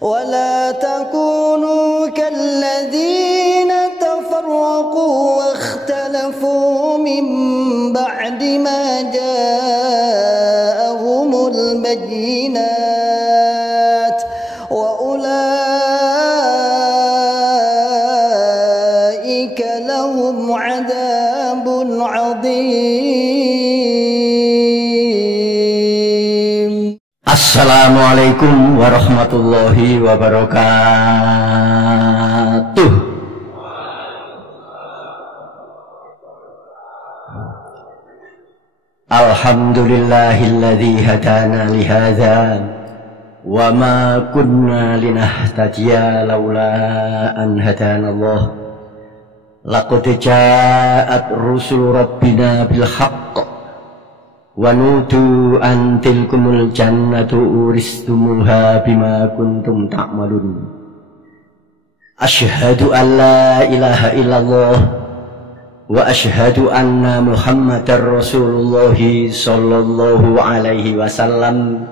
ولا تكونوا كالذين تفرقوا واختلفوا من بعد ما جاءهم البينات وأولئك لهم عذاب عظيم. Assalamualaikum warahmatullahi wabarakatuh. Alhamdulillahilladzi hadana lihadza wa ma kunna linahtadiya laula an hadanallah. Laqad ja'at rusul rabbina bil haqq wa nudu an tilkumul jannatu uristumuha bima kuntum ta'malun. Asyhadu an la ilaha illallah wa asyhadu anna muhammadar rasulullah sallallahu alaihi wasallam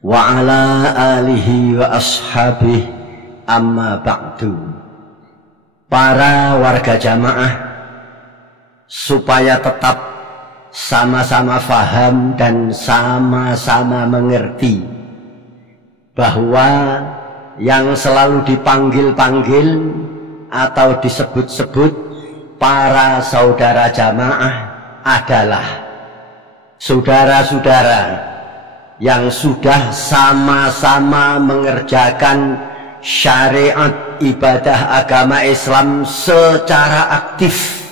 wa ala alihi wa ashabihi, amma ba'du. Para warga jamaah, supaya tetap sama-sama faham dan sama-sama mengerti bahwa yang selalu dipanggil-panggil atau disebut-sebut para saudara jamaah adalah saudara-saudara yang sudah sama-sama mengerjakan syariat ibadah agama Islam secara aktif,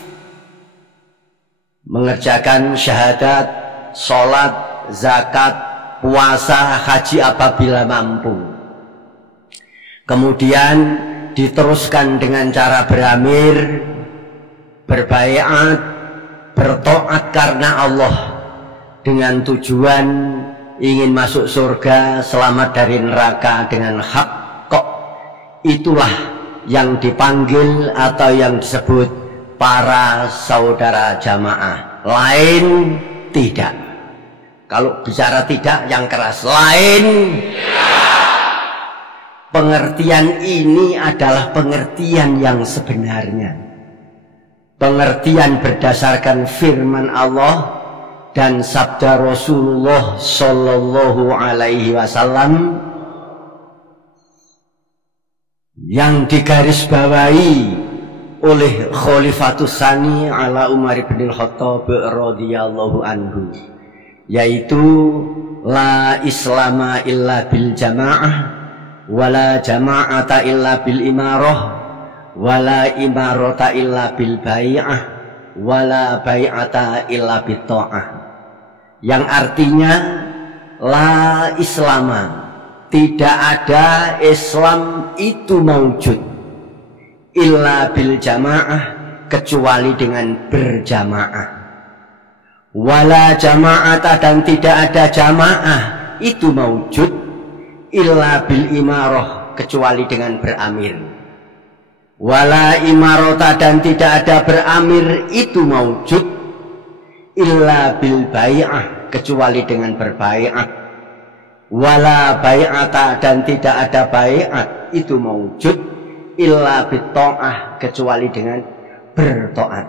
mengerjakan syahadat, sholat, zakat, puasa, haji apabila mampu. Kemudian diteruskan dengan cara beramir, berbaiat, bertaat karena Allah dengan tujuan ingin masuk surga, selamat dari neraka dengan hak kok. Itulah yang dipanggil atau yang disebut para saudara jamaah. Lain tidak. Kalau bicara tidak yang keras, lain tidak. Pengertian ini adalah pengertian yang sebenarnya, pengertian berdasarkan firman Allah dan sabda Rasulullah sallallahu alaihi wasallam yang digarisbawahi oleh Khalifatus Tsani ala Umar bin Khattab radhiyallahu anhu, yaitu la islama illa bil jamaah wala jama'ata illa bil imarah wala imarata illa bil bai'ah wala bai'ata illa bit ta'ah, yang artinya la islama, tidak ada Islam itu maujud illa bil jamaah, kecuali dengan berjamaah, wala jama'ata, dan tidak ada jamaah itu maujud illa bil imarah, kecuali dengan beramir, wala imarata, dan tidak ada beramir itu maujud illa bil bai'ah, kecuali dengan berbai'at, wala bai'ata, dan tidak ada bai'at itu maujud illa bitta'ah, kecuali dengan bertaat.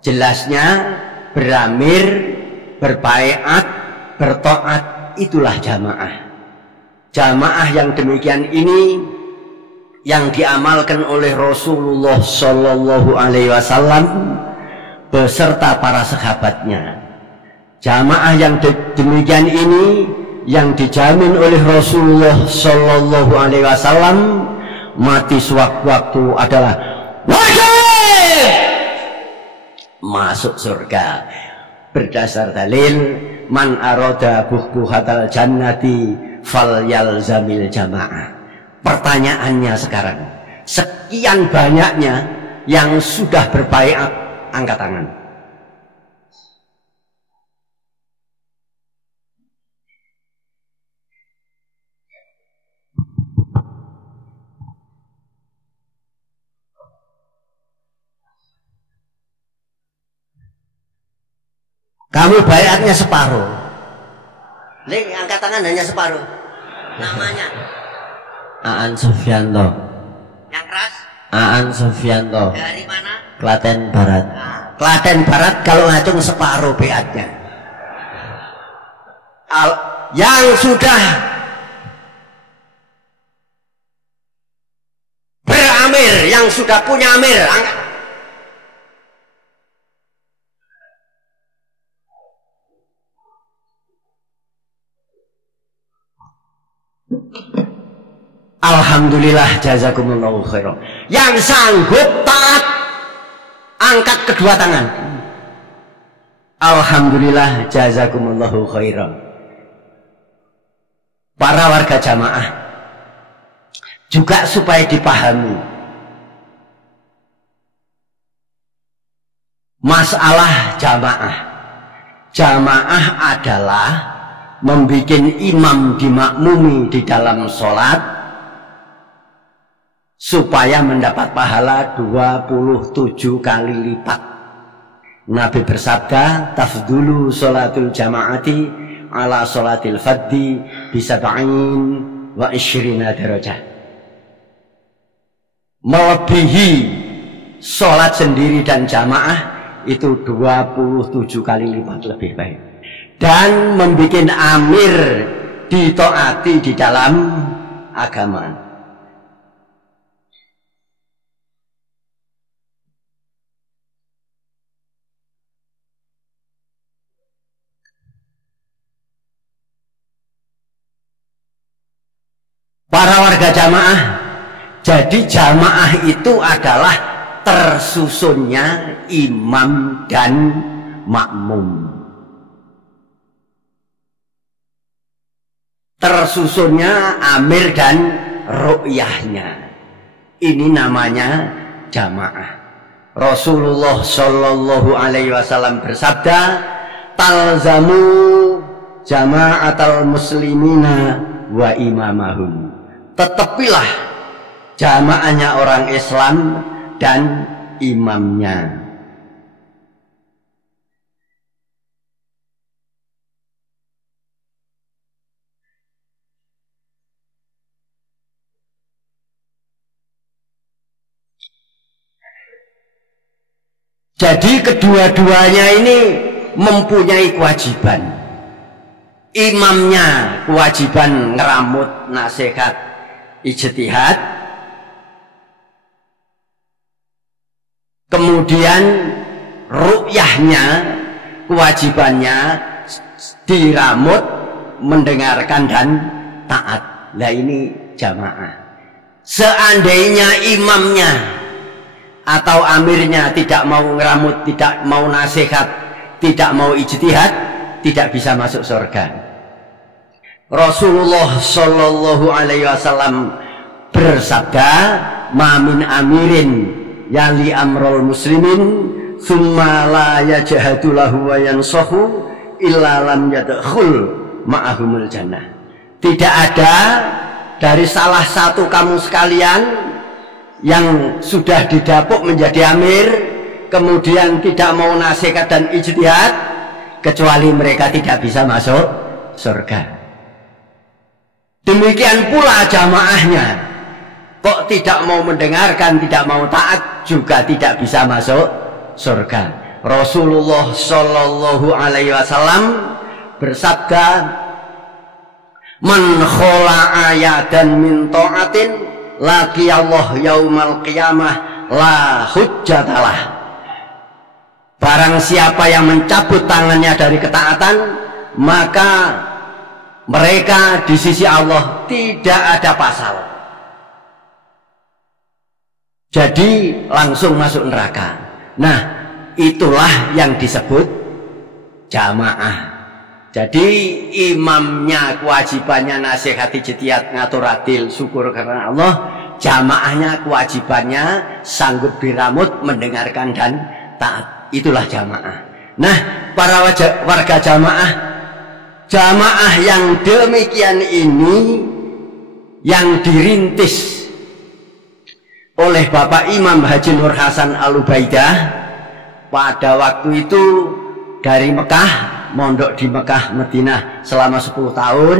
Jelasnya beramir, berbaiat, bertaat, itulah jamaah. Jamaah yang demikian ini yang diamalkan oleh Rasulullah sallallahu alaihi wasallam beserta para sahabatnya. Jamaah yang demikian ini yang dijamin oleh Rasulullah sallallahu alaihi wasallam mati sewaktu-waktu adalah wajib masuk surga berdasar dalil man arada buhbuhatal jannati fal yalzamil jamaah. Pertanyaannya sekarang, sekian banyaknya yang sudah berbaiat, angkat tangan. Kamu baiatnya separuh. Nih, angkat tangan hanya separuh. Namanya Aan Sofianto. Yang keras? Aan Sofianto. Dari mana? Klaten Barat. Klaten Barat kalau ngacung separuh beatnya. Yang sudah beramir, yang sudah punya amir, angkat. Alhamdulillah, jazakumullahu khairan. Yang sanggup taat, angkat kedua tangan. Alhamdulillah, jazakumullahu khairan. Para warga jamaah juga supaya dipahami masalah jamaah. Jamaah adalah membuat imam dimakmumi di dalam sholat supaya mendapat pahala 27 kali lipat. Nabi bersabda, tafdulu sholatul jamaati ala sholatil faddi bisab'in wa isyrina darajah. Melebihi sholat sendiri dan jamaah itu 27 kali lipat lebih baik. Dan membuat amir ditaati di dalam agama. Para warga jamaah, jadi jamaah itu adalah tersusunnya imam dan makmum. Tersusunnya amir dan ru'yahnya. Ini namanya jamaah. Rasulullah Shallallahu Alaihi Wasallam bersabda, talzamu jama'atal muslimina wa imamahum. Tetapilah jamaahnya orang Islam dan imamnya. Jadi kedua-duanya ini mempunyai kewajiban. Imamnya kewajiban ngeramut, nasihat, ijtihad. Kemudian ru'yahnya, kewajibannya diramut, mendengarkan dan taat. Nah ini jamaah. Seandainya imamnya atau amirnya tidak mau ngeramut, tidak mau nasihat, tidak mau ijtihad, tidak bisa masuk surga. Rasulullah Shallallahu Alaihi Wasallam bersabda, "Ma min amirin yali amrul muslimin, summa la yajhadu lahu wa yansahu, illa lam yadkhul ma'ahumul jannah." Tidak ada dari salah satu kamu sekalian yang sudah didapuk menjadi amir, kemudian tidak mau nasihat dan ijtihad, kecuali mereka tidak bisa masuk surga. Demikian pula jamaahnya, kok tidak mau mendengarkan, tidak mau taat, juga tidak bisa masuk surga. Rasulullah Shallallahu Alaihi Wasallam bersabda, "Man khola'a yadan min ta'atin laki Allah yaumal qiyamah la hujjatalah." Barang siapa yang mencabut tangannya dari ketaatan, maka mereka di sisi Allah tidak ada pasal. Jadi langsung masuk neraka. Nah, itulah yang disebut jamaah. Jadi imamnya kewajibannya nasihat, ijtihad, ngatur adil, syukur karena Allah. Jamaahnya kewajibannya sanggup diramut, mendengarkan dan taat. Itulah jamaah. Nah, para warga jamaah, jamaah yang demikian ini yang dirintis oleh Bapak Imam Haji Nur Hasan Al-Ubaidah pada waktu itu dari Mekah, mondok di Mekah Madinah selama 10 tahun.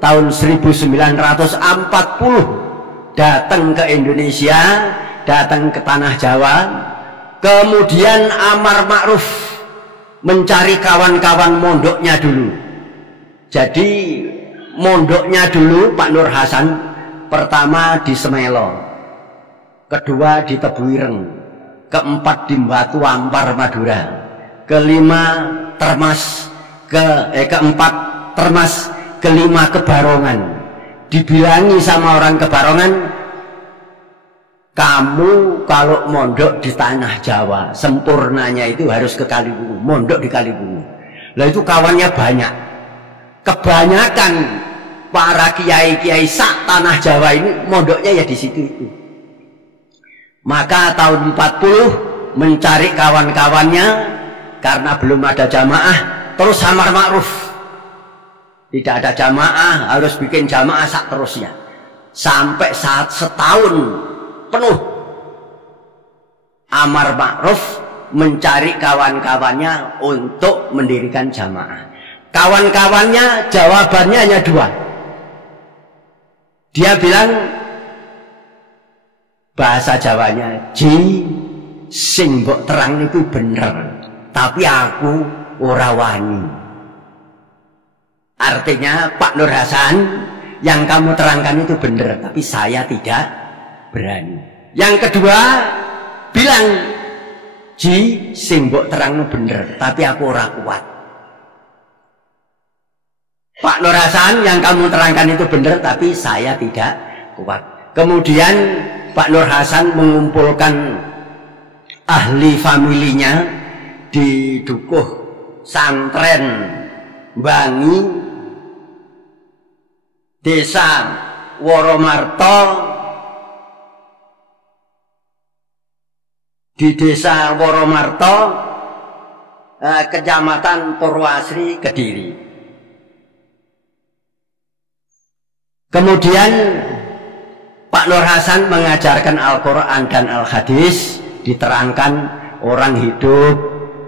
tahun 1940 datang ke Indonesia, datang ke tanah Jawa. Kemudian amar ma'ruf, mencari kawan-kawan mondoknya dulu. Jadi mondoknya dulu Pak Nur Hasan pertama di Semelo, kedua di Tebuireng, keempat di Batu Ampar Madura, kelima Termas, keempat Termas, kelima ke Barongan. Dibilangi sama orang ke Barongan, kamu kalau mondok di tanah Jawa sempurnanya itu harus ke Kalibungu, mondok di Kalibungu. Lah itu kawannya banyak. Kebanyakan para kiai-kiai sak tanah Jawa ini mondoknya ya di situ itu. Maka tahun 40 mencari kawan-kawannya karena belum ada jamaah, terus amar ma'ruf. Tidak ada jamaah, harus bikin jamaah sak terusnya. Sampai saat setahun penuh amar ma'ruf mencari kawan-kawannya untuk mendirikan jamaah. Kawan-kawannya jawabannya hanya dua. Dia bilang bahasa Jawanya, "Ji, sing mbok terang itu bener, tapi aku ora wani." Artinya Pak Nur Hasan, yang kamu terangkan itu bener, tapi saya tidak berani. Yang kedua bilang, "Ji, sing mbok terang bener, tapi aku ora kuat." Pak Nur Hasan, yang kamu terangkan itu benar, tapi saya tidak kuat. Kemudian Pak Nur Hasan mengumpulkan ahli familinya di Dukuh Santren Bangi, Desa Woromarto. Di Desa Woromarto, Kecamatan Purwasri, Kediri. Kemudian Pak Nur Hasan mengajarkan Al-Quran dan Al-Hadis, diterangkan orang hidup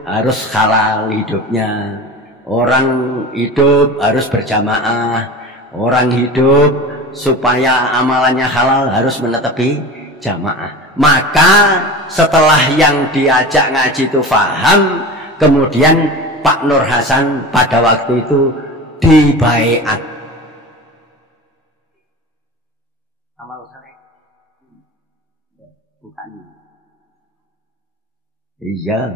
harus halal hidupnya, orang hidup harus berjamaah, orang hidup supaya amalannya halal harus menetepi jamaah. Maka setelah yang diajak ngaji itu faham, kemudian Pak Nur Hasan pada waktu itu dibaiat. Bukan. Iya.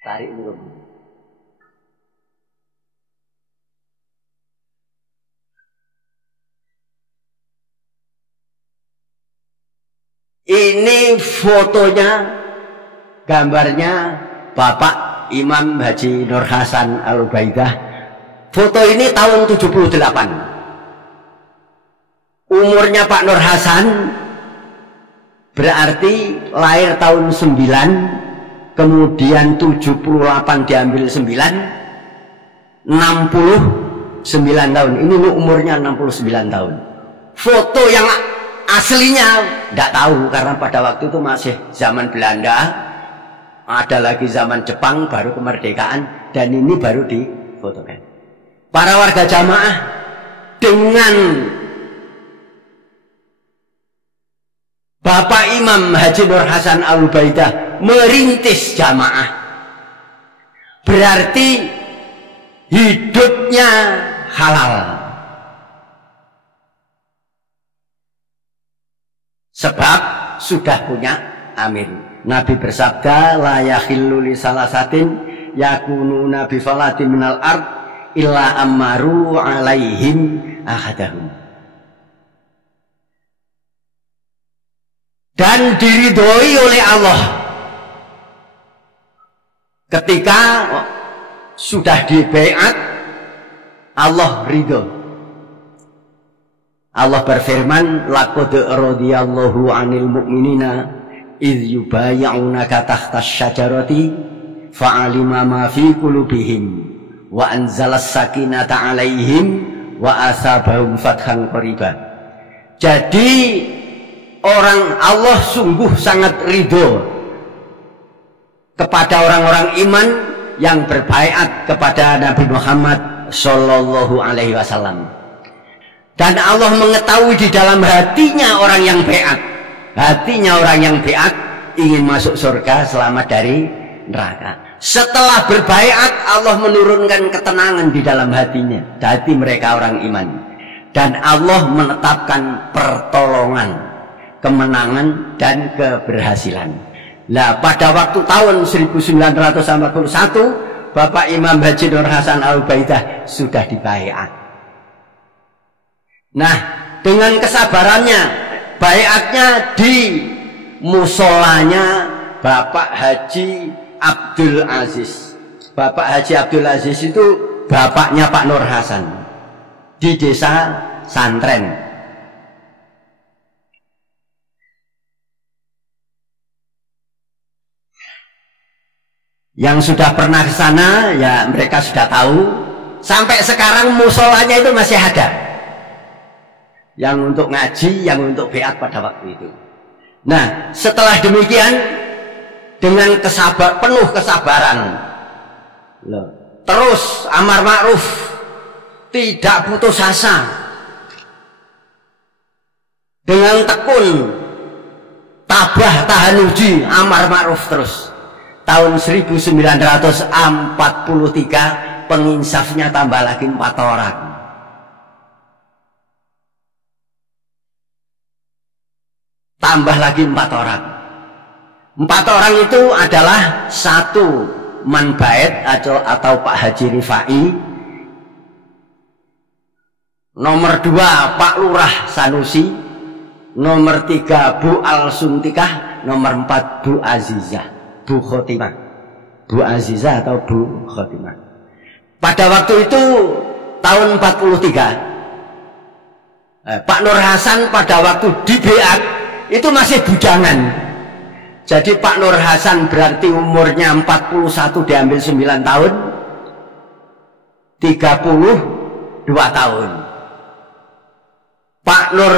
Tarik dulu. Ini fotonya, gambarnya Bapak Imam Haji Nur Hasan Al-Ubaidah. Foto ini tahun 78. Umurnya Pak Nur Hasan berarti lahir tahun 9, kemudian 78 diambil 9, 69 tahun. Ini umurnya 69 tahun. Foto yang aslinya tidak tahu karena pada waktu itu masih zaman Belanda. Ada lagi zaman Jepang, baru kemerdekaan, dan ini baru difotokan. Para warga jamaah dengan Bapak Imam Haji Nur Hasan Al-Ubaidah merintis jamaah. Berarti hidupnya halal. Sebab sudah punya amir. Nabi bersabda, "La yakhillu li salasatin yakununa bi falatin minal ard illa ammaru alaihim ahadahum." Dan diridhoi oleh Allah ketika sudah dibaiat, Allah ridho. Allah berfirman, "Laqad radiyallahu 'anil mu'minina idh yubay'unaka tahtas syajarati fa'alima ma fi qulubihim wa anzalas sakinata 'alaihim wa asabahum fathan qariba." Jadi Allah sungguh sangat ridho kepada orang-orang iman yang berbaiat kepada Nabi Muhammad Sallallahu Alaihi Wasallam. Dan Allah mengetahui di dalam hatinya orang yang baiat. Hatinya orang yang baiat ingin masuk surga, selamat dari neraka. Setelah berbaiat, Allah menurunkan ketenangan di dalam hatinya, di hati mereka orang iman. Dan Allah menetapkan pertolongan, kemenangan dan keberhasilan. Nah, pada waktu tahun 1941, Bapak Imam Haji Nur Hasan Al-Ubaidah sudah dibaiat. Nah, dengan kesabarannya, baiatnya di musolanya Bapak Haji Abdul Aziz. Bapak Haji Abdul Aziz itu bapaknya Pak Nur Hasan di desa Santren. Yang sudah pernah ke sana ya mereka sudah tahu. Sampai sekarang musolanya itu masih ada. Yang untuk ngaji, yang untuk baiat pada waktu itu. Nah, setelah demikian dengan penuh kesabaran, terus amar ma'ruf, tidak putus asa, dengan tekun, tabah tahan uji, amar ma'ruf terus. Tahun 1943 penginsafnya tambah lagi 4 orang. Tambah lagi 4 orang. 4 orang itu adalah 1 Man Bait atau Pak Haji Rifai, nomor 2 Pak Lurah Sanusi, nomor 3 Bu Al Suntikah, nomor 4 Bu Azizah, Bu Khotimah. Bu Azizah atau Bu Khotimah. Pada waktu itu tahun 43, Pak Nur Hasan pada waktu di baiat itu masih bujangan. Jadi Pak Nur Hasan berarti umurnya 41 diambil 9 tahun, 32 tahun. Pak Nur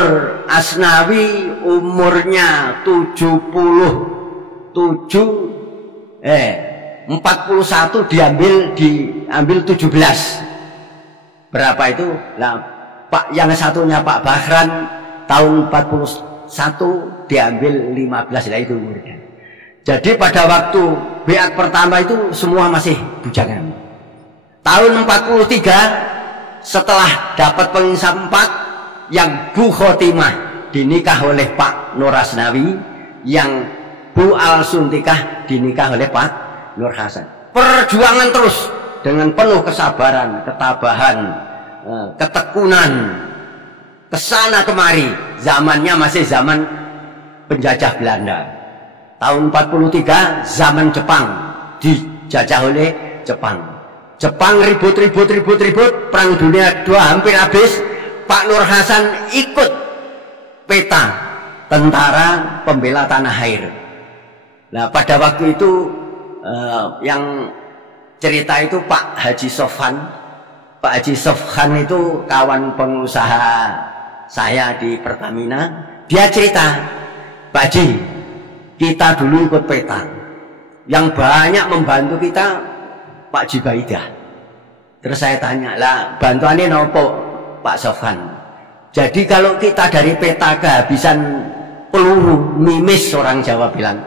Asnawi umurnya 41 diambil 17. Berapa itu? Nah, Pak yang satunya Pak Bahran tahun 41 diambil 15, lah itu umurnya. Jadi pada waktu baiat pertama itu semua masih bujangan. Tahun 43 setelah dapat penginsaf 4, yang Bu Khotimah dinikah oleh Pak Nur Asnawi, yang Bu Al Suntikah dinikah oleh Pak Nur Hasan. Perjuangan terus dengan penuh kesabaran, ketabahan, ketekunan, kesana kemari. Zamannya masih zaman penjajah Belanda. Tahun 43 zaman Jepang, dijajah oleh Jepang. Jepang ribut, Perang Dunia II hampir habis. Pak Nur Hasan ikut peta tentara pembela tanah air. Nah, pada waktu itu yang cerita itu Pak Haji Sofhan. Pak Haji Sofhan itu kawan pengusaha saya di Pertamina. Dia cerita, Pak Haji, kita dulu ikut peta. Yang banyak membantu kita Pak Jibaidah. Terus saya tanya, lah bantuannya nopo Pak Sofhan? Jadi kalau kita dari peta kehabisan peluru, mimis orang Jawa bilang,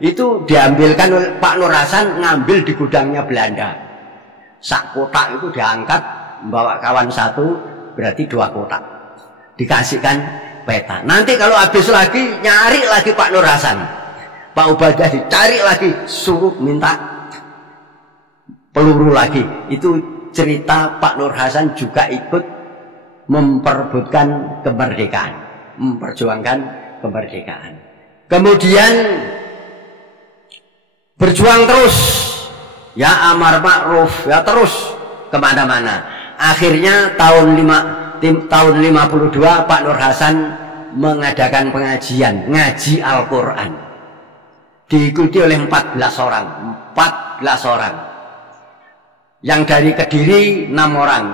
itu diambilkan oleh Pak Nur Hasan, ngambil di gudangnya Belanda. Sak kotak itu diangkat, bawa kawan 1, berarti 2 kotak. Dikasihkan peta. Nanti kalau habis lagi, nyari lagi Pak Nur Hasan. Pak Ubaidah dicari lagi, suruh minta peluru lagi. Itu cerita Pak Nur Hasan juga ikut memperebutkan kemerdekaan, memperjuangkan kemerdekaan. Kemudian berjuang terus, ya amar ma'ruf, ya terus kemana-mana. Akhirnya tahun 52 Pak Nur Hasan mengadakan pengajian, ngaji Al-Quran, diikuti oleh 14 orang. Yang dari Kediri 6 orang,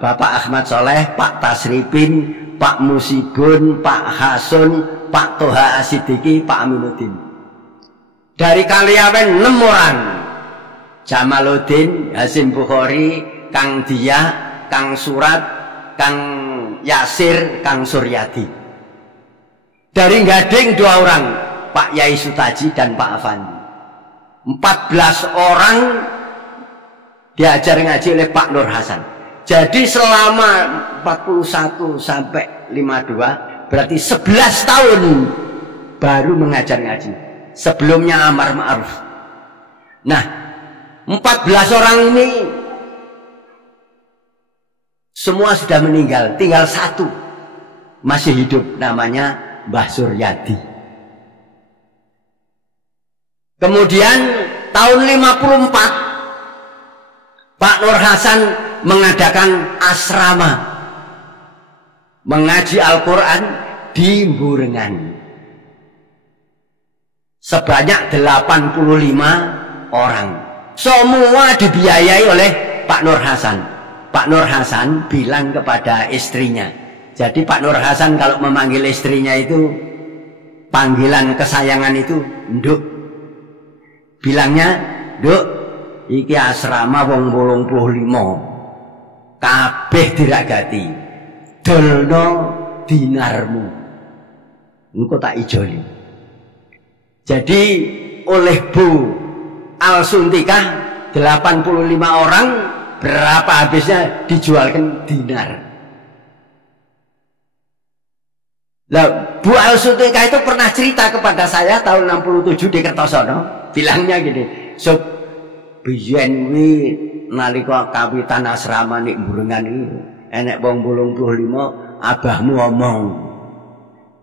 Bapak Ahmad Soleh, Pak Tasripin, Pak Musibun, Pak Hasun, Pak Toha Asidiki, Pak Aminuddin. Dari Kaliawen 6 orang. Jamaluddin, Hasim Bukhari, Kang Dia, Kang Surat, Kang Yasir, Kang Suryadi. Dari Gading 2 orang, Pak Yai Sutaji dan Pak Afandi. 14 orang diajar ngaji oleh Pak Nur Hasan. Jadi selama 41 sampai 52 berarti 11 tahun baru mengajar ngaji. Sebelumnya amar ma'ruf. Nah, 14 orang ini semua sudah meninggal, tinggal 1 masih hidup, namanya Mbah Suryadi. Kemudian tahun 54 Pak Nur Hasan mengadakan asrama mengaji Al-Quran di Burengan sebanyak 85 orang. Semua dibiayai oleh Pak Nur Hasan. Pak Nur Hasan bilang kepada istrinya, jadi Pak Nur Hasan kalau memanggil istrinya itu panggilan kesayangan itu nduk. Bilangnya, nduk, iki asrama wong 85 kabeh diragati, dolno dinarmu engko tak ijoli. Jadi oleh Bu Al-Suntikah 85 orang berapa habisnya dijualkan dinar. Lah Bu Al-Suntikah itu pernah cerita kepada saya tahun 67 di Kertosono, bilangnya gini, sob biyen wi nalika kawitan asrama nek Burengan iki enek wong 85 abahmu ngomong,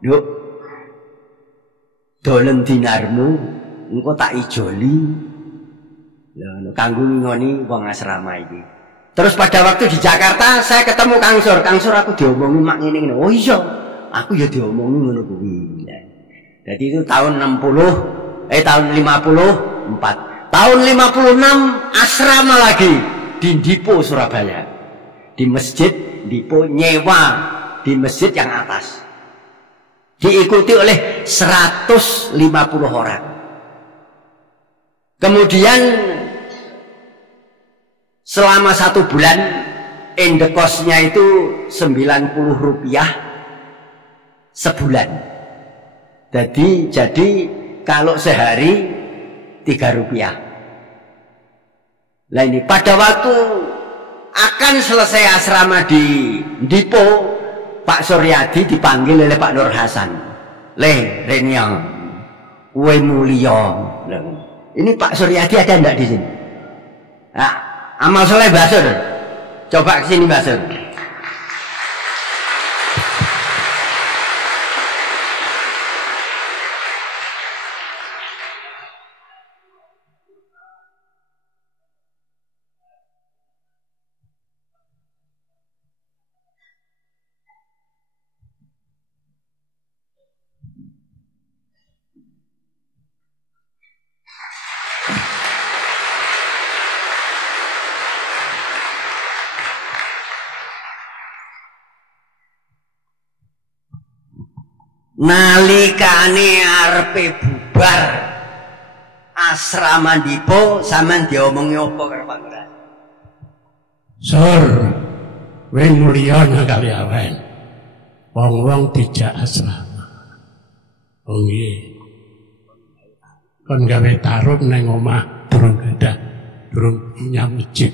"Nduk, dolen dinarmu engko tak ijoli." Lha kanggo ngoni wong asrama iki. Terus pada waktu di Jakarta saya ketemu Kang Sur. Kang Sur, aku diomongi mak ngene-ngene. Oh iya, aku ya diomongi ngono kuwi. Jadi itu tahun 54. Tahun 56 asrama lagi di Dipo Surabaya. Di masjid Dipo, nyewa di masjid yang atas. Diikuti oleh 150 orang. Kemudian selama 1 bulan indekosnya itu 90 rupiah sebulan. Jadi kalau sehari 3 rupiah. Nah ini pada waktu akan selesai asrama di Dipo, Pak Suryadi dipanggil oleh Pak Nur Hasan. Le Renyang, kue mulia. Ini Pak Suryadi ada enggak di sini? Nah, amal soleh Basur. Coba ke sini Basur. Nalikane arepe bubar asrama Dipo, sampean diomongi apa karo Pak Lurah? Sur, wen mulyana kali awen. Wong-wong dijak asrama. Oh nggih. Kon gawe taruh nang omah durung punya masjid.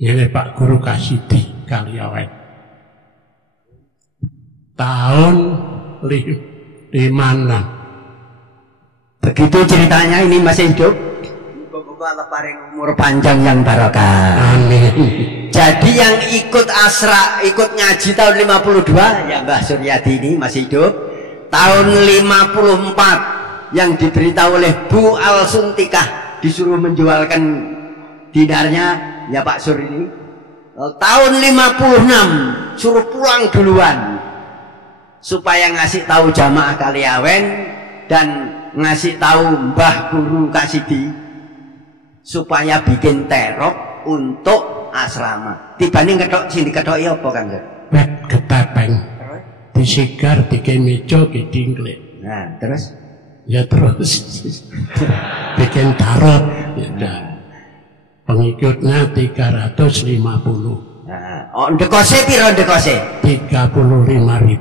Nggih Pak Guru Kasidi kali awen. Tahun 56. Begitu ceritanya, ini masih hidup. Muga-muga Allah paring umur panjang yang barokah. Amin. Jadi yang ikut ngaji tahun 52 ya Mbah Suryadi ini masih hidup. Tahun 54 yang diberitahu oleh Bu Al-Suntikah disuruh menjualkan dinarnya ya Pak Sur ini. Tahun 56 suruh pulang duluan supaya ngasih tahu jamaah Kaliawen dan ngasih tahu Mbah Guru Kasidi supaya bikin terop untuk asrama. Tibane kethok sing dikethoki apa Kang? Wet ketepeng. Disigar bikin meja dingklek. Nah, terus ya terus bikin tarot ya. Pengikutnya 350. Nah, oh ndekose piro ndekose? 35.000.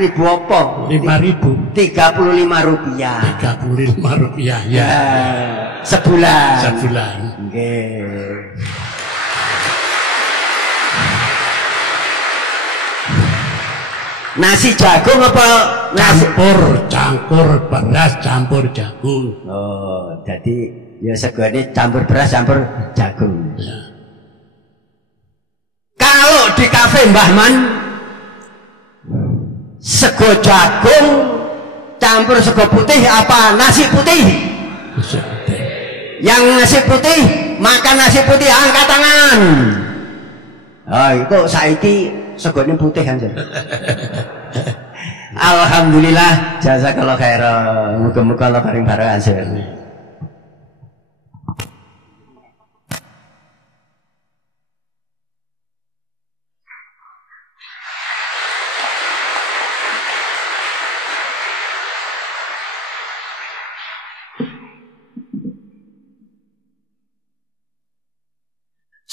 Ribu apa? 5.000. 35 rupiah. 35 rupiah ya. Sebulan. Sebulan. Nggih. Nasi jagung apa nasi campur beras campur jagung. Oh, jadi ya segone campur beras campur jagung. Ya. Kalau di kafe Mbah Man sego jagung campur sego putih apa nasi putih? Nasi putih. Yang nasi putih makan nasi putih angkat tangan. Oh, itu saiki segone putih kan. Alhamdulillah, jazakallahu khairan. Muga-muga Allah paring barokah.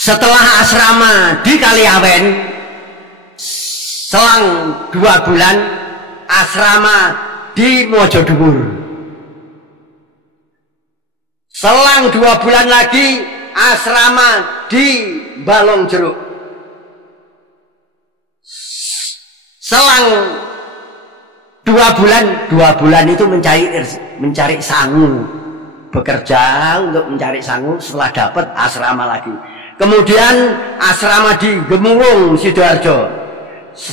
Setelah asrama di Kaliawen, selang 2 bulan asrama di Mojodhuwur. Selang 2 bulan lagi asrama di Balong Jeruk. Selang 2 bulan itu mencari sangu, bekerja untuk mencari sangu. Setelah dapat asrama lagi. Kemudian asrama di Gemulung Sidoarjo,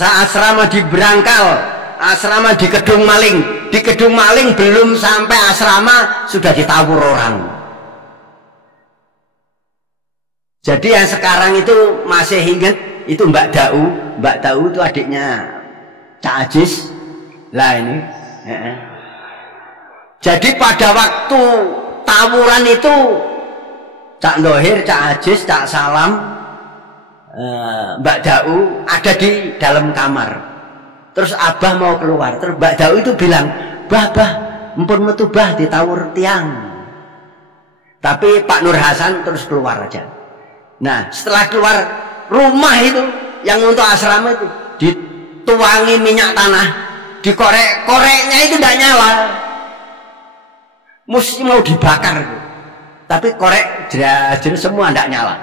asrama di Brangkal, asrama di Kedung Maling. Di Kedung Maling belum sampai asrama sudah ditawur orang. Jadi yang sekarang itu masih ingat itu Mbak Dau. Mbak Dau itu adiknya Cak Ajis. Lah ini. Jadi pada waktu tawuran itu Cak Ndohir, Cak Ajis, Cak Salam, Mbak Dau ada di dalam kamar. Terus Abah mau keluar. Terus Mbak Dau itu bilang, bah, empun metu bah ditawur tiang. Tapi Pak Nur Hasan terus keluar aja. Nah, setelah keluar rumah itu yang untuk asrama itu dituangi minyak tanah, dikorek-koreknya itu tidak nyala. Mesti mau dibakar itu. Tapi korek jelas semua tidak nyala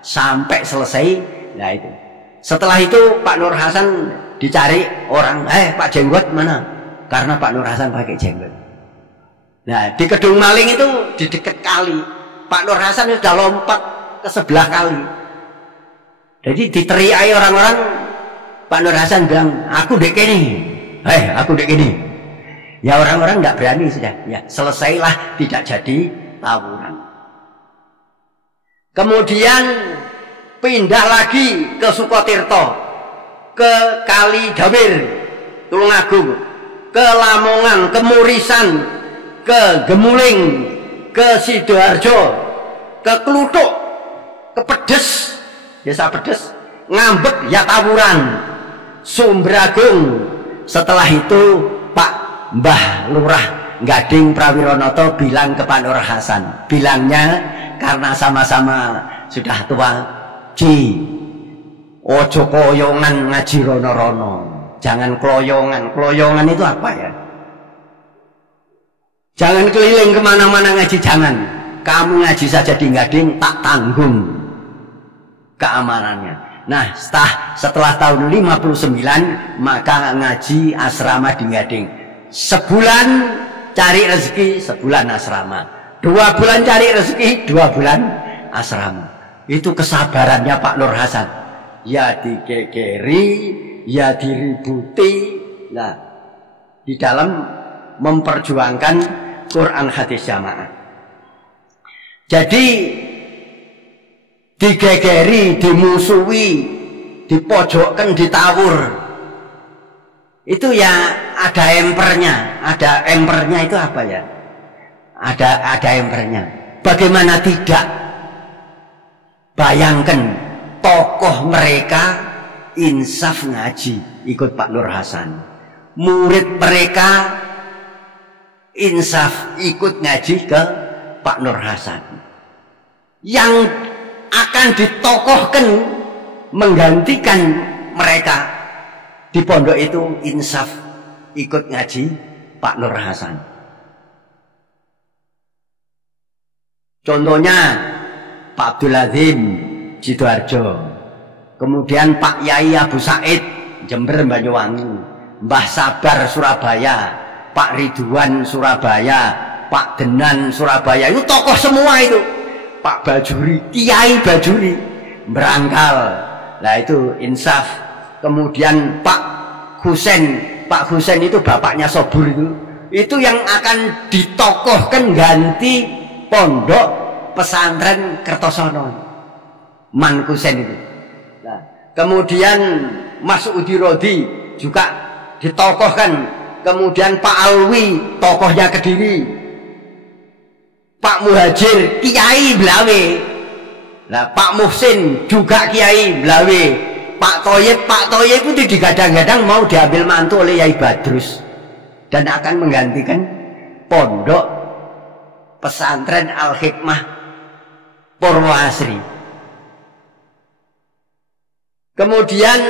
sampai selesai. Nah itu setelah itu Pak Nur Hasan dicari orang, Pak Jenggot mana? Karena Pak Nur Hasan pakai jenggot. Nah di Kedung Maling itu di dekat kali, Pak Nur Hasan sudah lompat ke sebelah kali. Jadi diteriaki orang-orang. Pak Nur Hasan bilang, aku dek ini, aku dek ini. Ya orang-orang nggak berani sudah. Ya selesailah, tidak jadi tawuran. Kemudian pindah lagi ke Sukotirto, ke Kali Dawir, Tulungagung, ke Lamongan, ke Murisan, ke Gemuling, ke Sidoarjo, ke Kluthuk, ke Pedes, Desa Pedes, Ngambek ya tawuran, Sumbragung. Setelah itu Pak Mbah Lurah Gading Prawironoto bilang ke Pak Nur Hasan, bilangnya karena sama-sama sudah tua, ojo kloyongan ngaji rono-rono, jangan kloyongan. Kloyongan itu apa ya? Jangan keliling kemana-mana ngaji, jangan. Kamu ngaji saja di Gading, tak tanggung keamanannya. Nah setelah tahun 59 maka ngaji asrama di Gading. Sebulan cari rezeki, sebulan asrama. 2 bulan cari rezeki, 2 bulan asrama. Itu kesabarannya Pak Nur Hasan. Ya dikekeri, ya diributi. Nah, di dalam memperjuangkan Quran hadis jamaah. Jadi digegeri, dimusuhi, dipojokkan, ditawur. Itu ya ada empernya. Ada empernya itu apa ya? Ada empernya. Bagaimana tidak? Bayangkan tokoh mereka insaf ngaji ikut Pak Nur Hasan, murid mereka insaf ikut ngaji ke Pak Nur Hasan. Yang akan ditokohkan menggantikan mereka di pondok itu insaf ikut ngaji Pak Nur Hasan. Contohnya Pak Abdul Azim Sidoarjo, kemudian Pak Yai Abu Said Jember Banyuwangi, Mbah Sabar Surabaya, Pak Ridwan Surabaya, Pak Denan Surabaya, itu tokoh semua itu. Pak Bajuri, Kiai Bajuri Berangkal, nah itu insaf. Kemudian Pak Husen itu bapaknya Sobur itu yang akan ditokohkan ganti pondok pesantren Kertosono, Man Husen itu. Nah, kemudian Mas Udi Rodi juga ditokohkan. Kemudian Pak Alwi tokohnya Kediri, Pak Muhajir Kiai Blawe, nah Pak Muhsin juga Kiai Blawe, Pak Toyib itu digadang-gadang mau diambil mantu oleh Yai Badrus dan akan menggantikan pondok pesantren Al Hikmah Purwoasri. Kemudian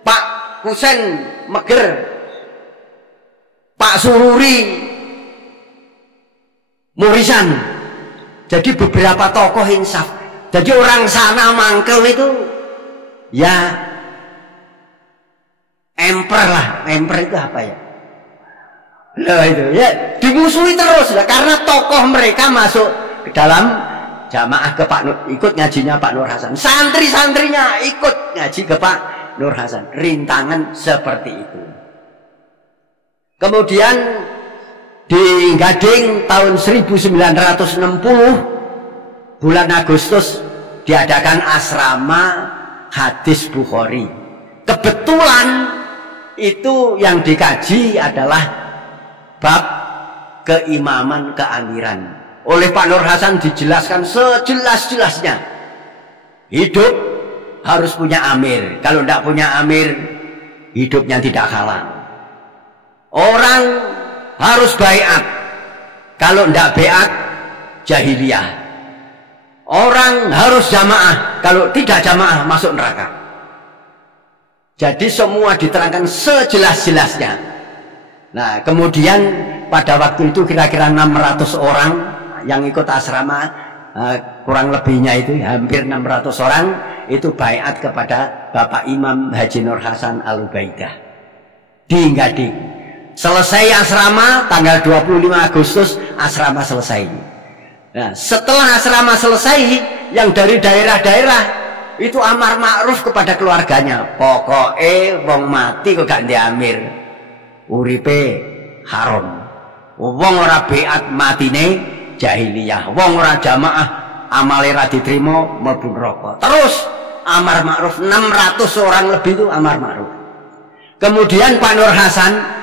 Pak Husen Meger, Pak Sururi Murisan. Jadi beberapa tokoh insaf. Jadi orang sana mangkel itu ya emper lah. Emper itu apa ya? Loh itu ya dimusuhi terus lah, karena tokoh mereka masuk ke dalam jamaah ke Pak Nur, ikut ngajinya Pak Nur Hasan. Santri-santrinya ikut ngaji ke Pak Nur Hasan. Rintangan seperti itu. Kemudian di Gading tahun 1960 bulan Agustus diadakan asrama hadis Bukhari. Kebetulan itu yang dikaji adalah bab keimaman keamiran. Oleh Pak Nur Hasan dijelaskan sejelas-jelasnya. Hidup harus punya amir. Kalau tidak punya amir, hidupnya tidak halal. Orang harus baiat. Kalau tidak baiat, jahiliyah. Orang harus jamaah. Kalau tidak jamaah, masuk neraka. Jadi semua diterangkan sejelas-jelasnya. Nah, kemudian pada waktu itu kira-kira 600 orang yang ikut asrama, kurang lebihnya itu hampir 600 orang itu baiat kepada Bapak Imam Haji Nur Hasan Al-Ubaidah di Gading. Selesai asrama tanggal 25 Agustus asrama selesai. Nah, setelah asrama selesai, yang dari daerah-daerah itu amar ma'ruf kepada keluarganya. Pokoknya wong mati kok gak diamir, uripe haram. Wong ora beat matine jahiliyah. Wong ora jamaah amale ra diterima mlebu neraka. Terus amar ma'ruf 600 orang lebih itu amar ma'ruf. Kemudian Pak Nur Hasan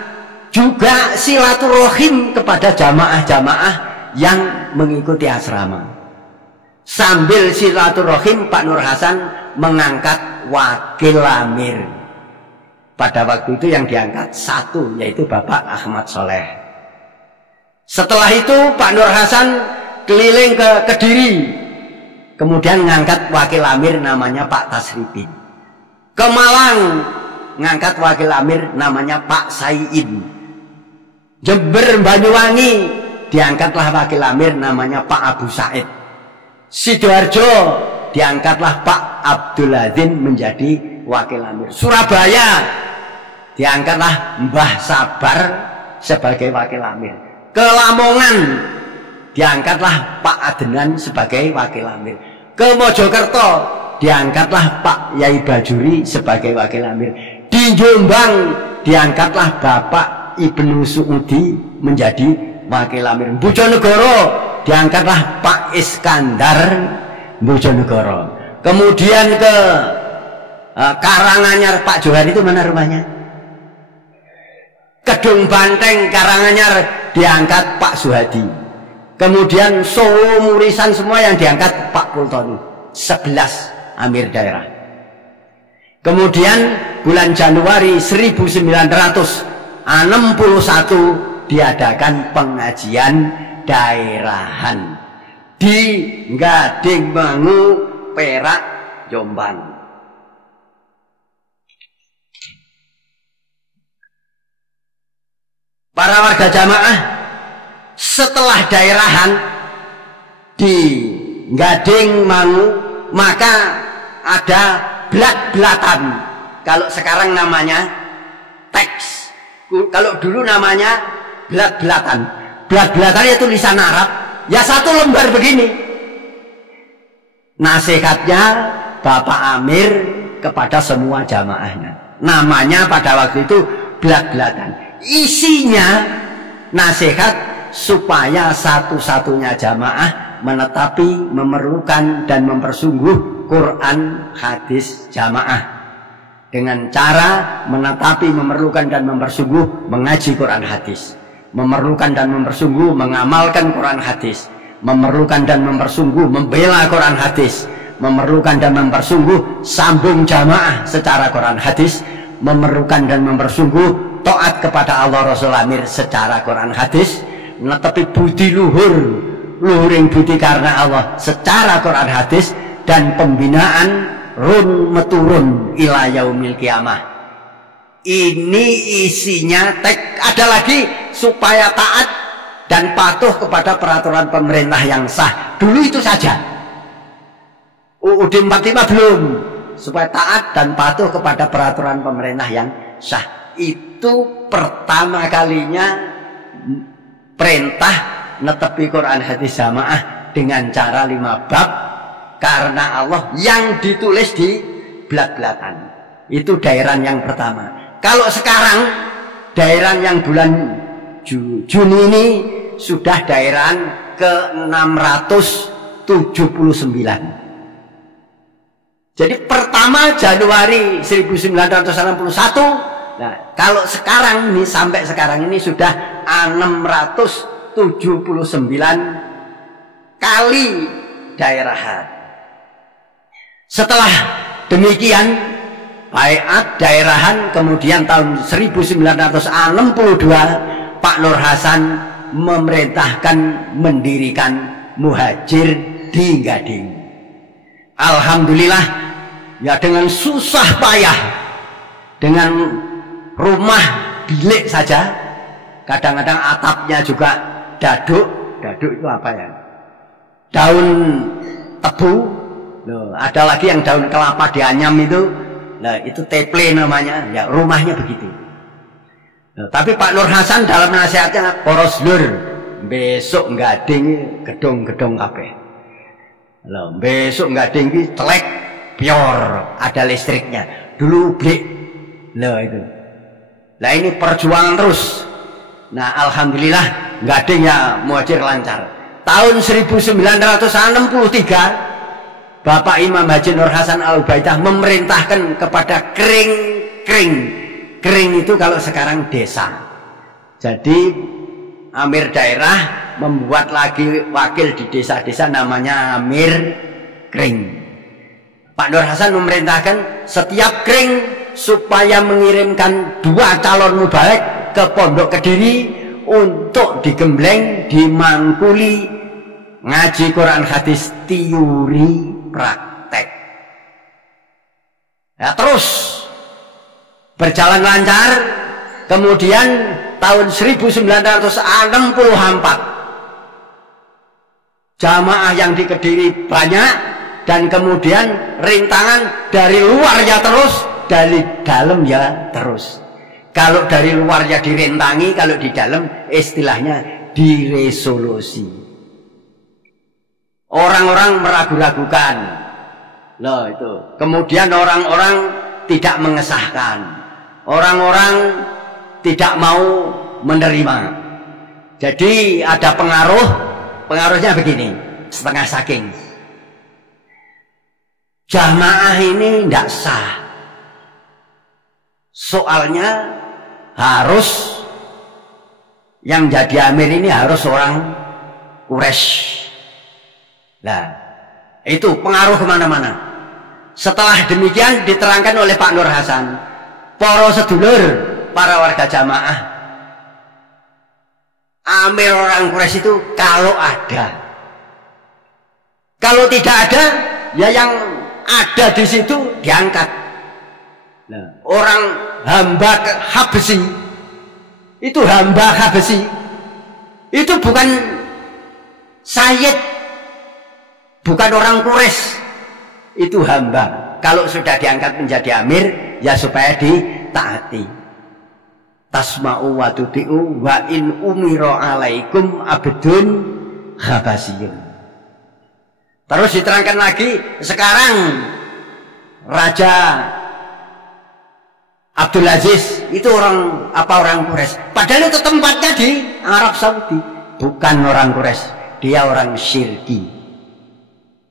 juga silaturahim kepada jamaah-jamaah yang mengikuti asrama. Sambil silaturahim, Pak Nur Hasan mengangkat wakil amir. Pada waktu itu yang diangkat satu, yaitu Bapak Ahmad Soleh. Setelah itu Pak Nur Hasan keliling ke Kediri, kemudian mengangkat wakil amir namanya Pak Tasribin. Ke Malang mengangkat wakil amir namanya Pak Sayin. Jember Banyuwangi diangkatlah wakil amir namanya Pak Abu Said. Sidoarjo diangkatlah Pak Abdul Azim menjadi wakil amir. Surabaya diangkatlah Mbah Sabar sebagai wakil amir. Ke Lamongan diangkatlah Pak Adenan sebagai wakil amir. Ke Mojokerto diangkatlah Pak Yai Bajuri sebagai wakil amir. Di Jombang diangkatlah Bapak Ibnu Suudi menjadi wakil amir. Bojonegoro diangkatlah Pak Iskandar Bojonegoro. Kemudian ke Karanganyar, Pak Johar itu mana rumahnya? Kedung Banteng Karanganyar diangkat Pak Suhadi. Kemudian Solo Murisan semua yang diangkat Pak Pultoni. 11 amir daerah. Kemudian bulan Januari 1961 diadakan pengajian daerahan di Gading Mangu, Perak, Jombang. Para warga jamaah, setelah daerahan di Gading Mangu, maka ada blat-blatan. Kalau sekarang namanya teks, kalau dulu namanya blat-blatan. Blat-blatan itu tulisan Arab, ya satu lembar begini. Nasihatnya Bapak Amir kepada semua jamaahnya. Namanya pada waktu itu blat-blatan. Isinya nasihat supaya satu-satunya jamaah menetapi, memerlukan dan mempersungguh Quran hadis jamaah dengan cara menetapi, memerlukan dan mempersungguh mengaji Quran hadis, memerlukan dan mempersungguh mengamalkan Quran hadis, memerlukan dan mempersungguh membela Quran hadis, memerlukan dan mempersungguh sambung jamaah secara Quran hadis, memerlukan dan mempersungguh taat kepada Allah Rasul Amir secara Quran hadis, netepi budi luhur, luhuring budi karena Allah secara Quran hadis, dan pembinaan run meturun ila yaumil kiamah. Ini isinya ada lagi supaya taat dan patuh kepada peraturan pemerintah yang sah. Dulu itu saja. UUD 45 belum. Supaya taat dan patuh kepada peraturan pemerintah yang sah. Itu pertama kalinya perintah netepi Quran hadis jamaah dengan cara 5 bab karena Allah yang ditulis di blat-blatan. Itu daerah yang pertama. Kalau sekarang daerah yang bulan Juni ini sudah daerah ke 679. Jadi pertama Januari 1961. Nah, kalau sekarang ini sampai sekarang ini sudah 679 kali daerahan. Setelah demikian baiat daerahan, kemudian tahun 1962 Pak Nur Hasan memerintahkan mendirikan Muhajir di Gading. Alhamdulillah, ya dengan susah payah, dengan rumah bilik saja, kadang-kadang atapnya juga daduk itu apa ya? Daun tebu. Loh, ada lagi yang daun kelapa dianyam itu. Nah, itu teple namanya. Ya, rumahnya begitu. Loh, tapi Pak Nur Hasan dalam nasihatnya, poros lur, besok Gading gedung-gedung kabeh. Loh, besok Gading iki telek pior, ada listriknya. Dulu blik. Loh itu. Nah ini perjuangan terus. Nah alhamdulillah Gading ya Muhajir lancar. Tahun 1963 Bapak Imam Haji Nur Hasan Al-Ubaidah memerintahkan kepada kering itu kalau sekarang desa. Jadi amir daerah membuat lagi wakil di desa-desa namanya amir kering. Pak Nur Hasan memerintahkan setiap kering supaya mengirimkan 2 calon mubalek ke Pondok Kediri untuk digembleng, dimangkuli, ngaji Quran hadis teori praktek. Ya, terus berjalan lancar. Kemudian tahun 1964 jamaah yang di Kediri banyak, dan kemudian rintangan dari luar ya terus, dari dalam ya terus. Kalau dari luar ya dirintangi, kalau di dalam istilahnya diresolusi. Orang-orang meragu-ragukan. Loh itu. Kemudian orang-orang tidak mengesahkan. Orang-orang tidak mau menerima. Jadi ada pengaruhnya begini, setengah saking. Jamaah ini tidak sah. Soalnya harus yang jadi amir ini harus orang Quraisy. Nah, Itu pengaruh kemana-mana. Setelah demikian diterangkan oleh Pak Nur Hasan, para sedulur, para warga jamaah, amir orang Quraisy itu kalau ada, kalau tidak ada, ya yang ada di situ diangkat. Nah, orang hamba Habsyi itu hamba Habsyi itu bukan sayyid, bukan orang Quraisy, itu hamba. Kalau sudah diangkat menjadi amir, ya supaya ditaati. Tasma'u wa tuti'u wa in umiro alaikum abdun Habasyiyun. Terus diterangkan lagi, sekarang Raja Abdul Aziz itu orang Quraisy. Padahal itu tempatnya di Arab Saudi, bukan orang Quraisy, dia orang syirki.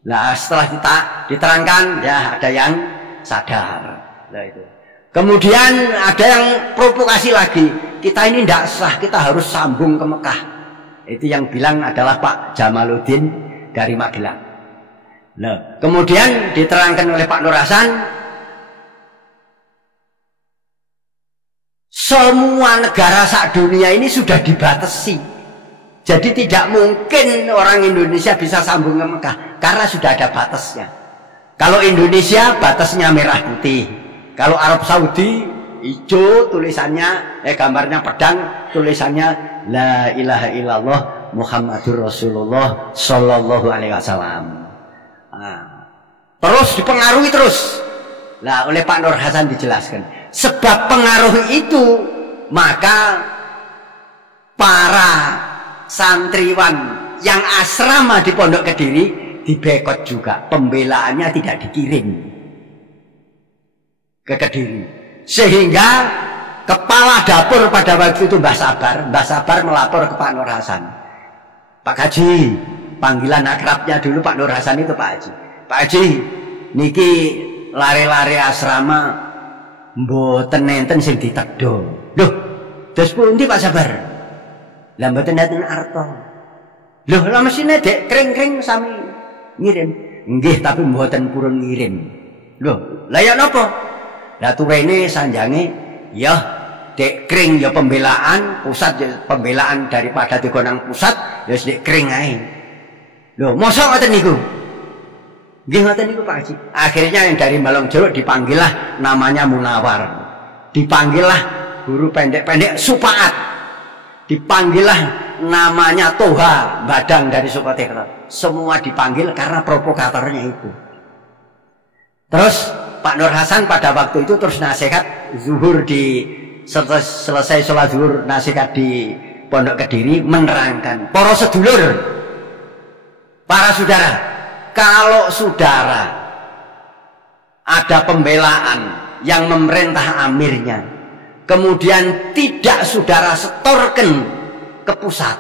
Nah, setelah kita diterangkan, ya ada yang sadar. Nah, itu. Kemudian ada yang provokasi lagi, kita ini tidak sah, kita harus sambung ke Mekah. Itu yang bilang adalah Pak Jamaluddin dari Magelang. Nah, kemudian diterangkan oleh Pak Nur Hasan, semua negara sak dunia ini sudah dibatasi. Jadi tidak mungkin orang Indonesia bisa sambung ke Mekah karena sudah ada batasnya. Kalau Indonesia batasnya merah putih. Kalau Arab Saudi hijau, tulisannya gambarnya pedang, tulisannya La ilaha illallah Muhammadur Rasulullah Sallallahu alaihi wasallam. Nah, terus dipengaruhi terus. Nah, oleh Pak Nur Hasan dijelaskan, sebab pengaruh itu maka para santriwan yang asrama di Pondok Kediri dibekot juga, pembelaannya tidak dikirim ke Kediri, sehingga kepala dapur pada waktu itu Mbah Sabar melapor ke Pak Nur Hasan, Pak Haji, panggilan akrabnya dulu Pak Nur Hasan itu Pak Haji, Pak Haji niki lare-lare asrama mboten nenten sing ditegdo. Loh, terus pundi Pak Sabar? Lah mboten nenten arto. Loh, lah mesine dek kring-kring sami ngirim. Nggih, tapi mboten purun ngirim. Loh, lah ya napa? Lah turene sanjange ya dek kring ya pembelaan pusat, ya pembelaan daripada digonang pusat ya dek kring ae. Loh, mosok ngoten niku? Nggih ngoten niku Pak Haji. Akhirnya yang dari Balong Jeruk dipanggillah namanya Munawar. Dipanggillah guru pendek-pendek Supaat. Dipanggillah namanya Toha Badang dari Sukotekno. Semua dipanggil karena provokatornya itu. Terus Pak Nur Hasan pada waktu itu terus nasihat zuhur di selesai sholat zuhur, nasihat di Pondok Kediri menerangkan, para sedulur, para saudara, kalau saudara ada pembelaan yang memerintah amirnya, kemudian tidak saudara setorkan ke pusat,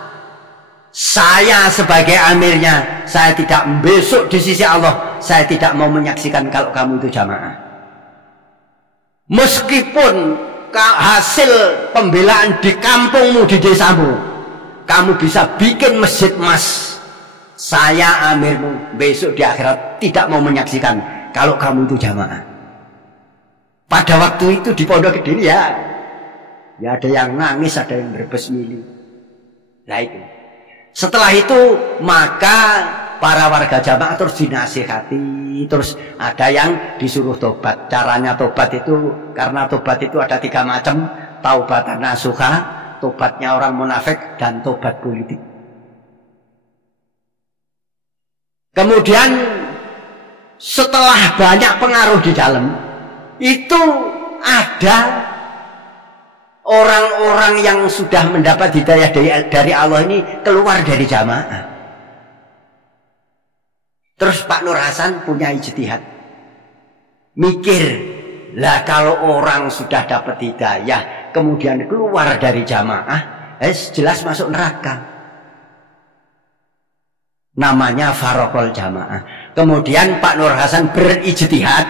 saya sebagai amirnya, saya tidak besok di sisi Allah, saya tidak mau menyaksikan kalau kamu itu jamaah. Meskipun hasil pembelaan di kampungmu, di desamu, kamu bisa bikin masjid emas, saya amirmu besok di akhirat tidak mau menyaksikan kalau kamu itu jamaah. Pada waktu itu di Pondok Kediri ya ada yang nangis, ada yang berbesmili. Nah itu. Setelah itu maka para warga jamaah terus dinasihati, terus ada yang disuruh tobat. Caranya tobat itu, karena tobat itu ada 3 macam, taubatan nasuha, tobatnya orang munafik, dan tobat politik. Kemudian setelah banyak pengaruh di dalam, itu ada orang-orang yang sudah mendapat hidayah dari Allah ini keluar dari jamaah. Terus Pak Nur Hasan punya ijtihad, mikir, lah kalau orang sudah dapat hidayah kemudian keluar dari jamaah, jelas masuk neraka. Namanya farokol jamaah. Kemudian Pak Nur Hasan berijtihad,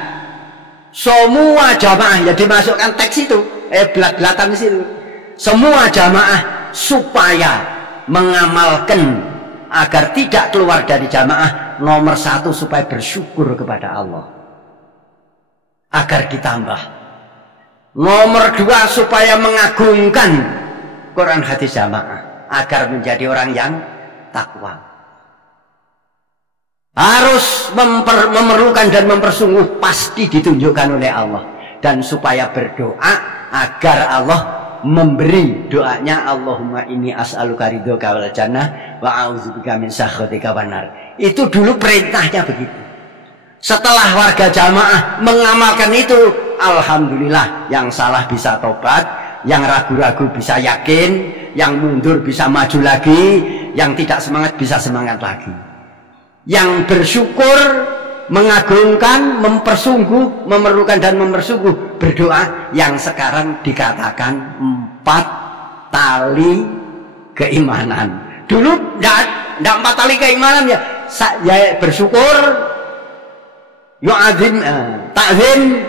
semua jamaah ya dimasukkan teks itu, belat-belatan di situ. Semua jamaah supaya mengamalkan agar tidak keluar dari jamaah nomor satu supaya bersyukur kepada Allah agar ditambah. Nomor dua supaya mengagungkan Quran hadis jamaah agar menjadi orang yang takwa. Harus memerlukan dan mempersungguh pasti ditunjukkan oleh Allah, dan supaya berdoa agar Allah memberi doanya, Allahumma inni as'aluka ridhoka wal jannah wa a'udzubika min sakhatika wan nar. Itu dulu perintahnya begitu. Setelah warga jamaah mengamalkan itu, alhamdulillah, yang salah bisa tobat, yang ragu-ragu bisa yakin, yang mundur bisa maju lagi, yang tidak semangat bisa semangat lagi. Yang bersyukur, mengagungkan, mempersungguh, memerlukan dan mempersungguh berdoa, yang sekarang dikatakan 4 tali keimanan. Dulu tidak 4 tali keimanan ya. Ya bersyukur, yu'adzim, ta'zim,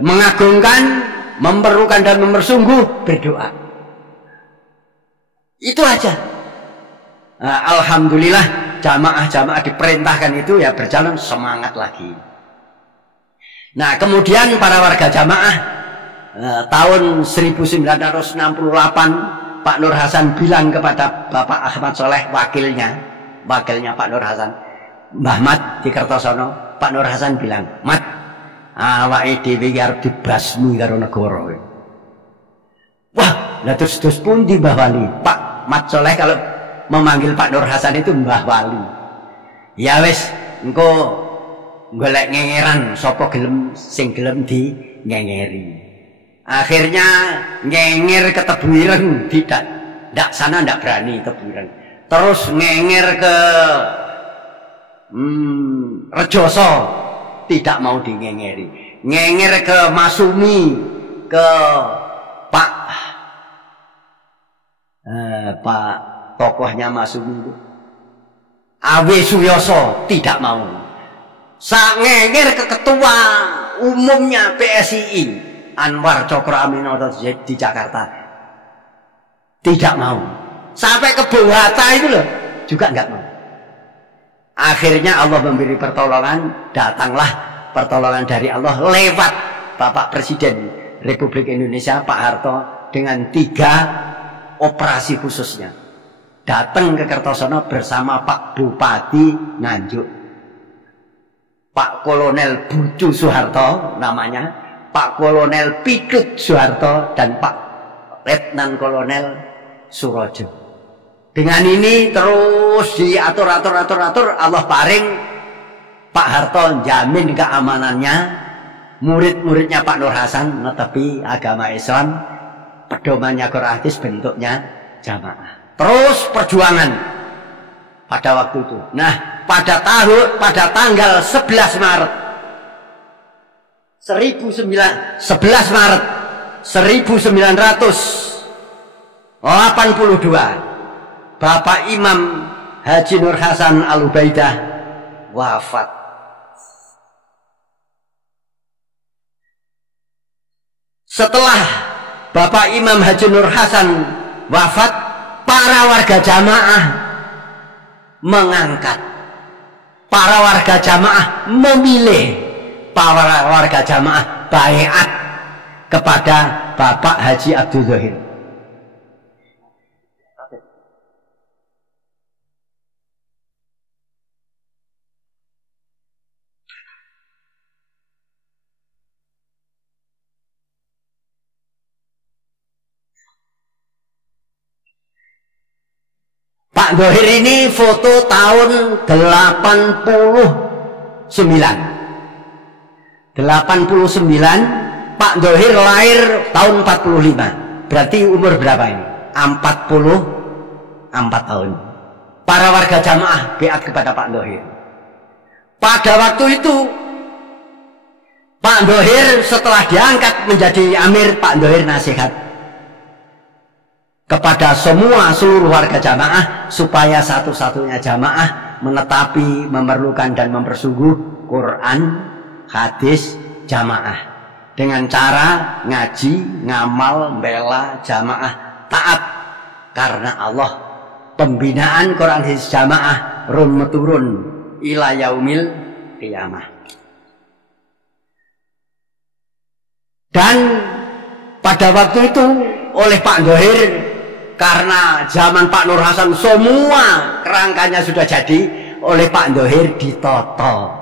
mengagungkan, memerlukan dan mempersungguh berdoa. Itu aja. Alhamdulillah jamaah-jamaah diperintahkan itu ya berjalan semangat lagi. Nah kemudian para warga jamaah tahun 1968 Pak Nur Hasan bilang kepada Bapak Ahmad Soleh, wakilnya Pak Nur Hasan, Mbah Mat di Kertosono. Pak Nur Hasan bilang, Mat, awake dhewe arep dibasmi karo negara. Wah, lah terus pundi Mbah Wali? Pak Mat Soleh kalau memanggil Pak Nur Hasan itu Mbah Wali. Ya wis, engko golek ngengeran sapa gelem sing gelem di ngengeri. Akhirnya ngenger ke Tebuireng, tidak sana tidak berani Tebuireng. Terus ngenger ke Rejoso, tidak mau di ngengeri. Ngenger ke Masumi, ke Pak tokohnya Masumi itu Awe Suyoso, tidak mau. Ngenger ke ketua umumnya PSII Anwar Cokro Aminoto di Jakarta, tidak mau. Sampai ke Bowata itu loh juga nggak mau. Akhirnya Allah memberi pertolongan, datanglah pertolongan dari Allah lewat Bapak Presiden Republik Indonesia Pak Harto dengan 3 operasi khususnya. Datang ke Kertosono bersama Pak Bupati Nganjuk, Pak Kolonel Bucu Soeharto namanya, Pak Kolonel Pidut Soeharto, dan Pak Letnan Kolonel Surojo. Dengan ini terus diatur, Allah paring Pak Harto jamin keamanannya, murid-muridnya Pak Nur Hasan netepi agama Islam, pedomannya Quran hadis, bentuknya jamaah. Terus perjuangan pada waktu itu. Nah, pada tanggal 11 Maret 1982 Bapak Imam Haji Nur Hasan Al-Ubaidah wafat. Setelah Bapak Imam Haji Nur Hasan wafat, para warga jamaah mengangkat, para warga jamaah memilih, para warga jamaah baiat kepada Bapak Haji Abdul Zahir. Pak Dohir ini foto tahun 89. Pak Dohir lahir tahun 45. Berarti umur berapa ini? 44 tahun. Para warga jamaah biat kepada Pak Dohir. Pada waktu itu Pak Dohir setelah diangkat menjadi amir, Pak Dohir nasihat kepada seluruh warga jamaah supaya satu-satunya jamaah menetapi, memerlukan dan mempersungguh Quran, hadis, jamaah dengan cara ngaji, ngamal, bela jamaah, taat karena Allah. Pembinaan Quran hadis jamaah run meturun ila yaumil qiyamah. Dan pada waktu itu oleh Pak Dhohir, karena zaman Pak Nur Hasan semua kerangkanya sudah jadi, oleh Pak Dhohir ditoto.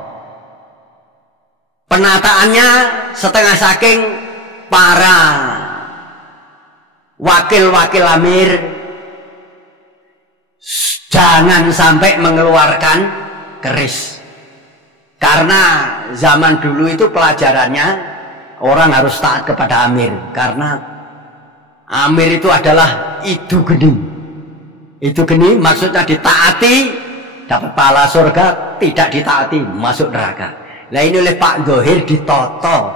Penataannya setengah saking para wakil-wakil amir jangan sampai mengeluarkan keris. Karena zaman dulu itu pelajarannya orang harus taat kepada amir. Karena amir itu adalah idu geni. Idu geni maksudnya ditaati dapat pahala surga, tidak ditaati masuk neraka. Nah ini oleh Pak Dhohir ditoto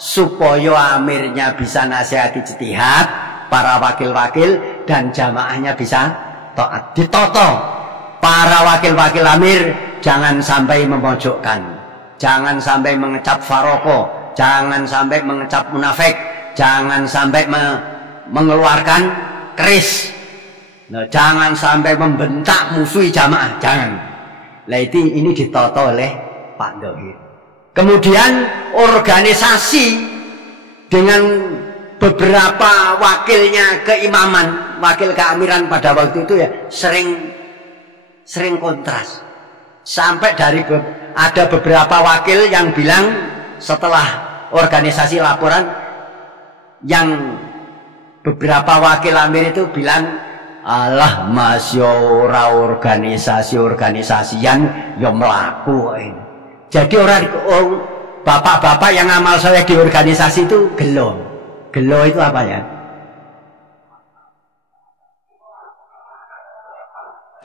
supaya amirnya bisa nasihati ijtihad, para wakil-wakil dan jamaahnya bisa taat. Ditoto para wakil-wakil amir jangan sampai memojokkan, jangan sampai mengecap faroko, jangan sampai mengecap munafik, jangan sampai mengeluarkan keris, nah, jangan sampai membentak musuhi jamaah, jangan. Nah itu ini ditoto oleh Pak Dhohir. Kemudian organisasi dengan beberapa wakilnya keimaman, wakil keamiran pada waktu itu ya sering kontras. Sampai dari ada beberapa wakil yang bilang setelah organisasi laporan, yang beberapa wakil amir itu bilang, alah mas yo ora organisasi-organisasian yo melaku ini. Jadi orang bapak-bapak yang amal soleh di organisasi itu gelo. Gelo itu apa ya?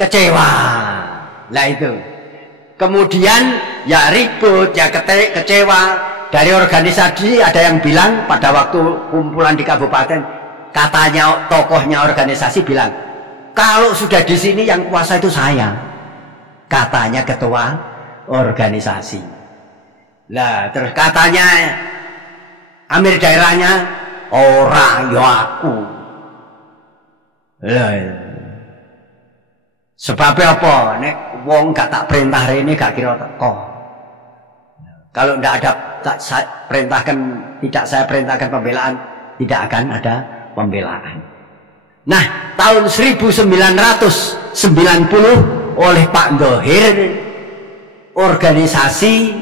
Kecewa. Lah itu. Kemudian ya ribut, ya kecewa. Dari organisasi ada yang bilang pada waktu kumpulan di kabupaten, katanya tokohnya organisasi bilang, kalau sudah di sini yang kuasa itu saya. Katanya ketua organisasi. Lah terus katanya amir daerahnya, ora yo aku. Lah sebabnya apa? Nek wong gak tak perintah rene gak kira teko. Kalau ndak ada saya perintahkan pembelaan, tidak akan ada pembelaan. Nah, tahun 1990 oleh Pak Dhohir organisasi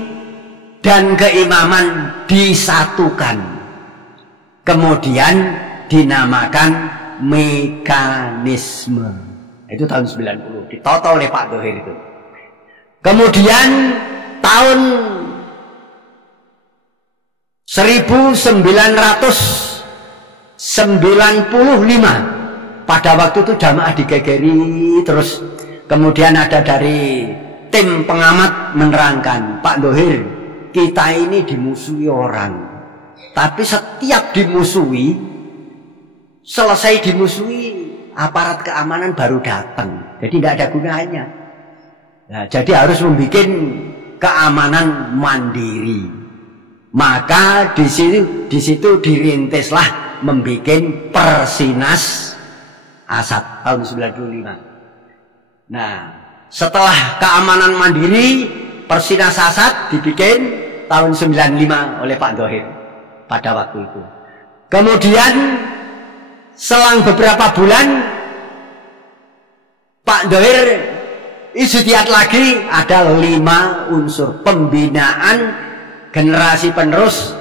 dan keimaman disatukan, kemudian dinamakan mekanisme. Itu tahun 90 ditoto oleh Pak Dhohir itu. Kemudian tahun 1995 pada waktu itu jamaah digegeri terus. Kemudian ada dari tim pengamat menerangkan, Pak Dhohir, kita ini dimusuhi orang, tapi setiap dimusuhi, selesai dimusuhi, aparat keamanan baru datang, jadi tidak ada gunanya. Nah, jadi harus membuat keamanan mandiri. Maka di situ dirintislah membuat Persinas Asad tahun 95. Nah, setelah keamanan mandiri, Persinas Asad dibikin tahun 95 oleh Pak Dhohir pada waktu itu. Kemudian selang beberapa bulan Pak Dhohir ijtihad lagi, ada 5 unsur pembinaan generasi penerus,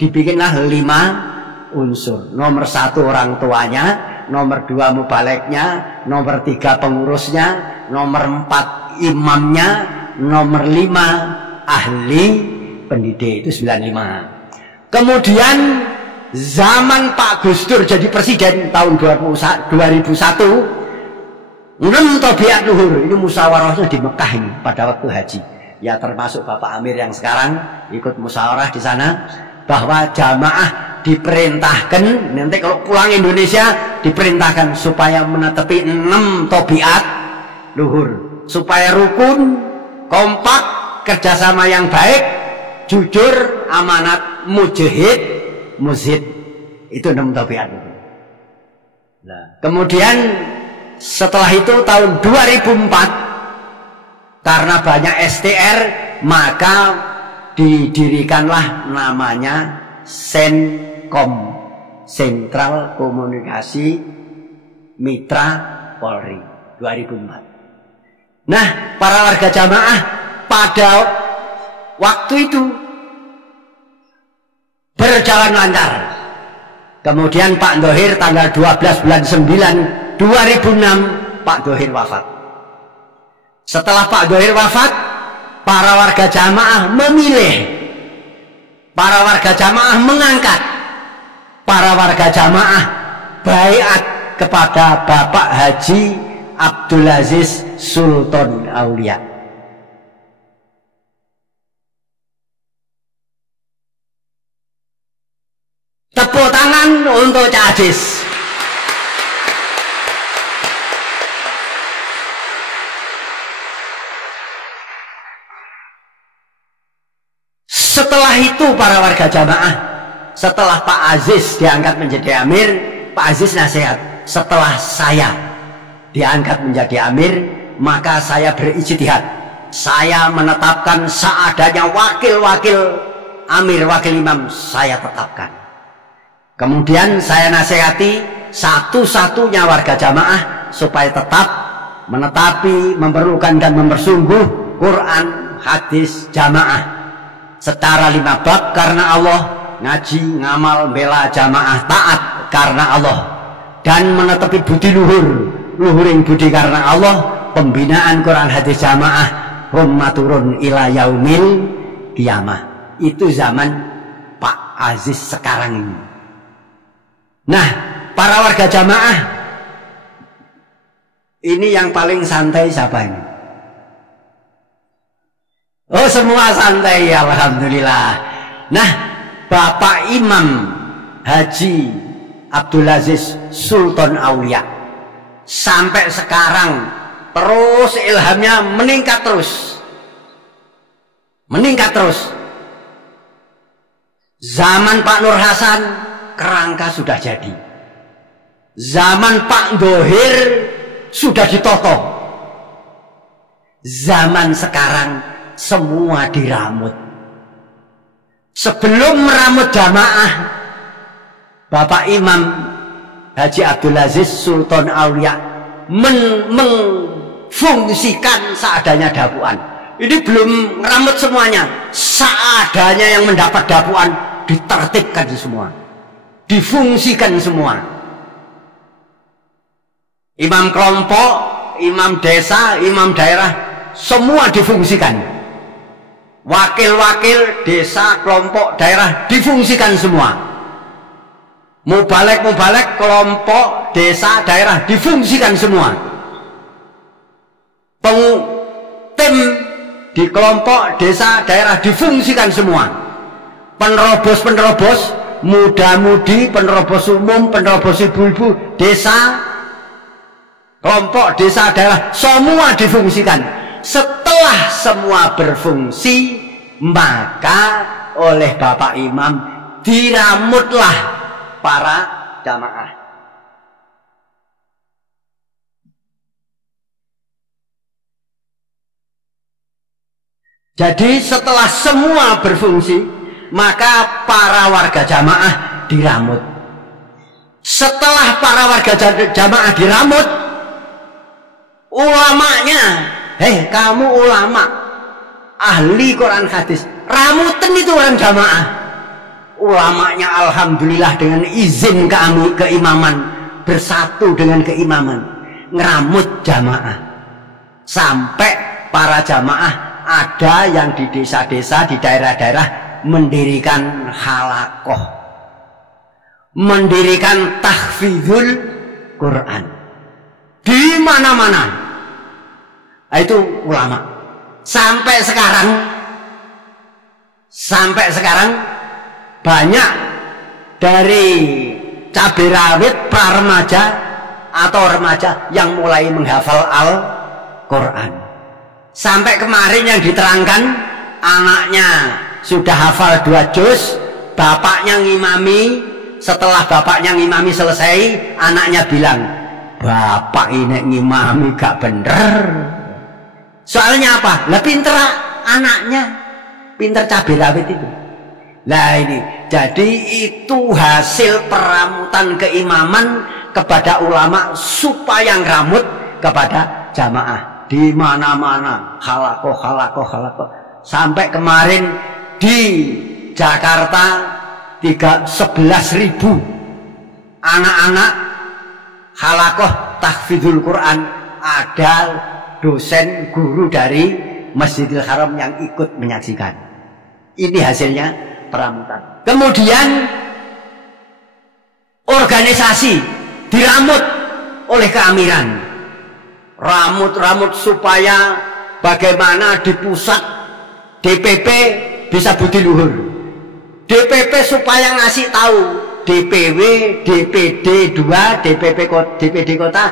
dibikinlah 5 unsur. Nomor 1 orang tuanya, nomor 2 mubaleknya, nomor 3 pengurusnya, nomor 4 imamnya, nomor 5 ahli pendidik, itu 95. Kemudian zaman Pak Gus Dur jadi presiden tahun 2001, 6 Tobiat Luhur, ini musyawarahnya di Mekah ini pada waktu haji. Ya termasuk Bapak Amir yang sekarang ikut musyawarah di sana, bahwa jamaah diperintahkan nanti kalau pulang Indonesia diperintahkan supaya menetepi 6 Tobiat Luhur, supaya rukun, kompak, kerjasama yang baik, jujur, amanat, mujahid, muzhid. Itu 6 Tobiat itu. Nah, kemudian setelah itu tahun 2004 Karena banyak STR, maka didirikanlah namanya Senkom, Sentral Komunikasi Mitra Polri, 2004. Nah, para warga jamaah pada waktu itu berjalan lancar. Kemudian Pak Dhohir tanggal 12 bulan 9 2006 Pak Dhohir wafat. Setelah Pak Dhohir wafat, para warga jamaah memilih, para warga jamaah mengangkat, para warga jamaah baiat kepada Bapak Haji Abdul Aziz Sultan Aulia. Tepuk tangan untuk Cak Aziz. Setelah itu para warga jamaah, setelah Pak Aziz diangkat menjadi amir, Pak Aziz nasihat, setelah saya diangkat menjadi amir, maka saya berijtihad, saya menetapkan seadanya wakil-wakil amir, wakil imam saya tetapkan. Kemudian saya nasihati satu-satunya warga jamaah supaya tetap menetapi, memerlukan dan mempersungguh Quran, hadis, jamaah secara 5 bab karena Allah, ngaji, ngamal, bela jamaah, taat karena Allah, dan menetepi budi luhur, luhuring budi karena Allah, pembinaan Quran hadis jamaah rummaturun ila yaumil kiamah. Itu zaman Pak Aziz sekarang ini. Nah, para warga jamaah ini yang paling santai siapa ini? Oh, semua santai, alhamdulillah. Nah, Bapak Imam Haji Abdul Aziz Sultan Aulia sampai sekarang terus ilhamnya meningkat terus. Meningkat terus. Zaman Pak Nur Hasan kerangka sudah jadi. Zaman Pak Dhohir sudah ditoto. Zaman sekarang semua diramut. Sebelum meramut jamaah, Bapak Imam Haji Abdul Aziz Sultan Aulia mengfungsikan seadanya dapuan. Ini belum meramut semuanya. Seadanya yang mendapat dapuan ditertibkan semua, difungsikan semua. Imam kelompok, imam desa, imam daerah, semua difungsikan. Wakil-wakil desa, kelompok, daerah difungsikan semua. Mubalek-mubalek, kelompok, desa, daerah difungsikan semua. Tim di kelompok, desa, daerah difungsikan semua. Penerobos-penerobos, muda-mudi, penerobos umum, penerobos ibu-ibu, desa, kelompok, desa, daerah, semua difungsikan. Setelah semua berfungsi, maka oleh Bapak Imam diramutlah para jamaah. Jadi setelah semua berfungsi, maka para warga jamaah diramut. Setelah para warga jamaah diramut, ulamanya, hei kamu ulama, ahli Quran hadis, ramutan itu orang jamaah. Ulamanya alhamdulillah dengan izin keimaman bersatu dengan keimaman, ngeramut jamaah. Sampai para jamaah ada yang di desa-desa, di daerah-daerah mendirikan halakoh, mendirikan tahfidzul Quran di mana-mana. Itu ulama. Sampai sekarang banyak dari cabai rawit pra-remaja atau remaja yang mulai menghafal Al-Quran. Sampai kemarin yang diterangkan, anaknya sudah hafal 2 juz, bapaknya ngimami. Setelah bapaknya ngimami selesai, anaknya bilang, bapak ini ngimami gak bener. Soalnya apa? Lah pinter anaknya, pinter cabai rawit itu. Nah ini, jadi itu hasil peramutan keimaman kepada ulama supaya ngeramut kepada jamaah di mana-mana, halakoh. Sampai kemarin di Jakarta 11.000 anak-anak halakoh tahfidzul Quran, ada dosen guru dari Masjidil Haram yang ikut menyaksikan. Ini hasilnya peramutan. Kemudian organisasi diramut oleh keamiran, ramut supaya bagaimana di pusat DPP bisa budi luhur, DPP supaya ngasih tahu DPW, DPD 2, DPD kota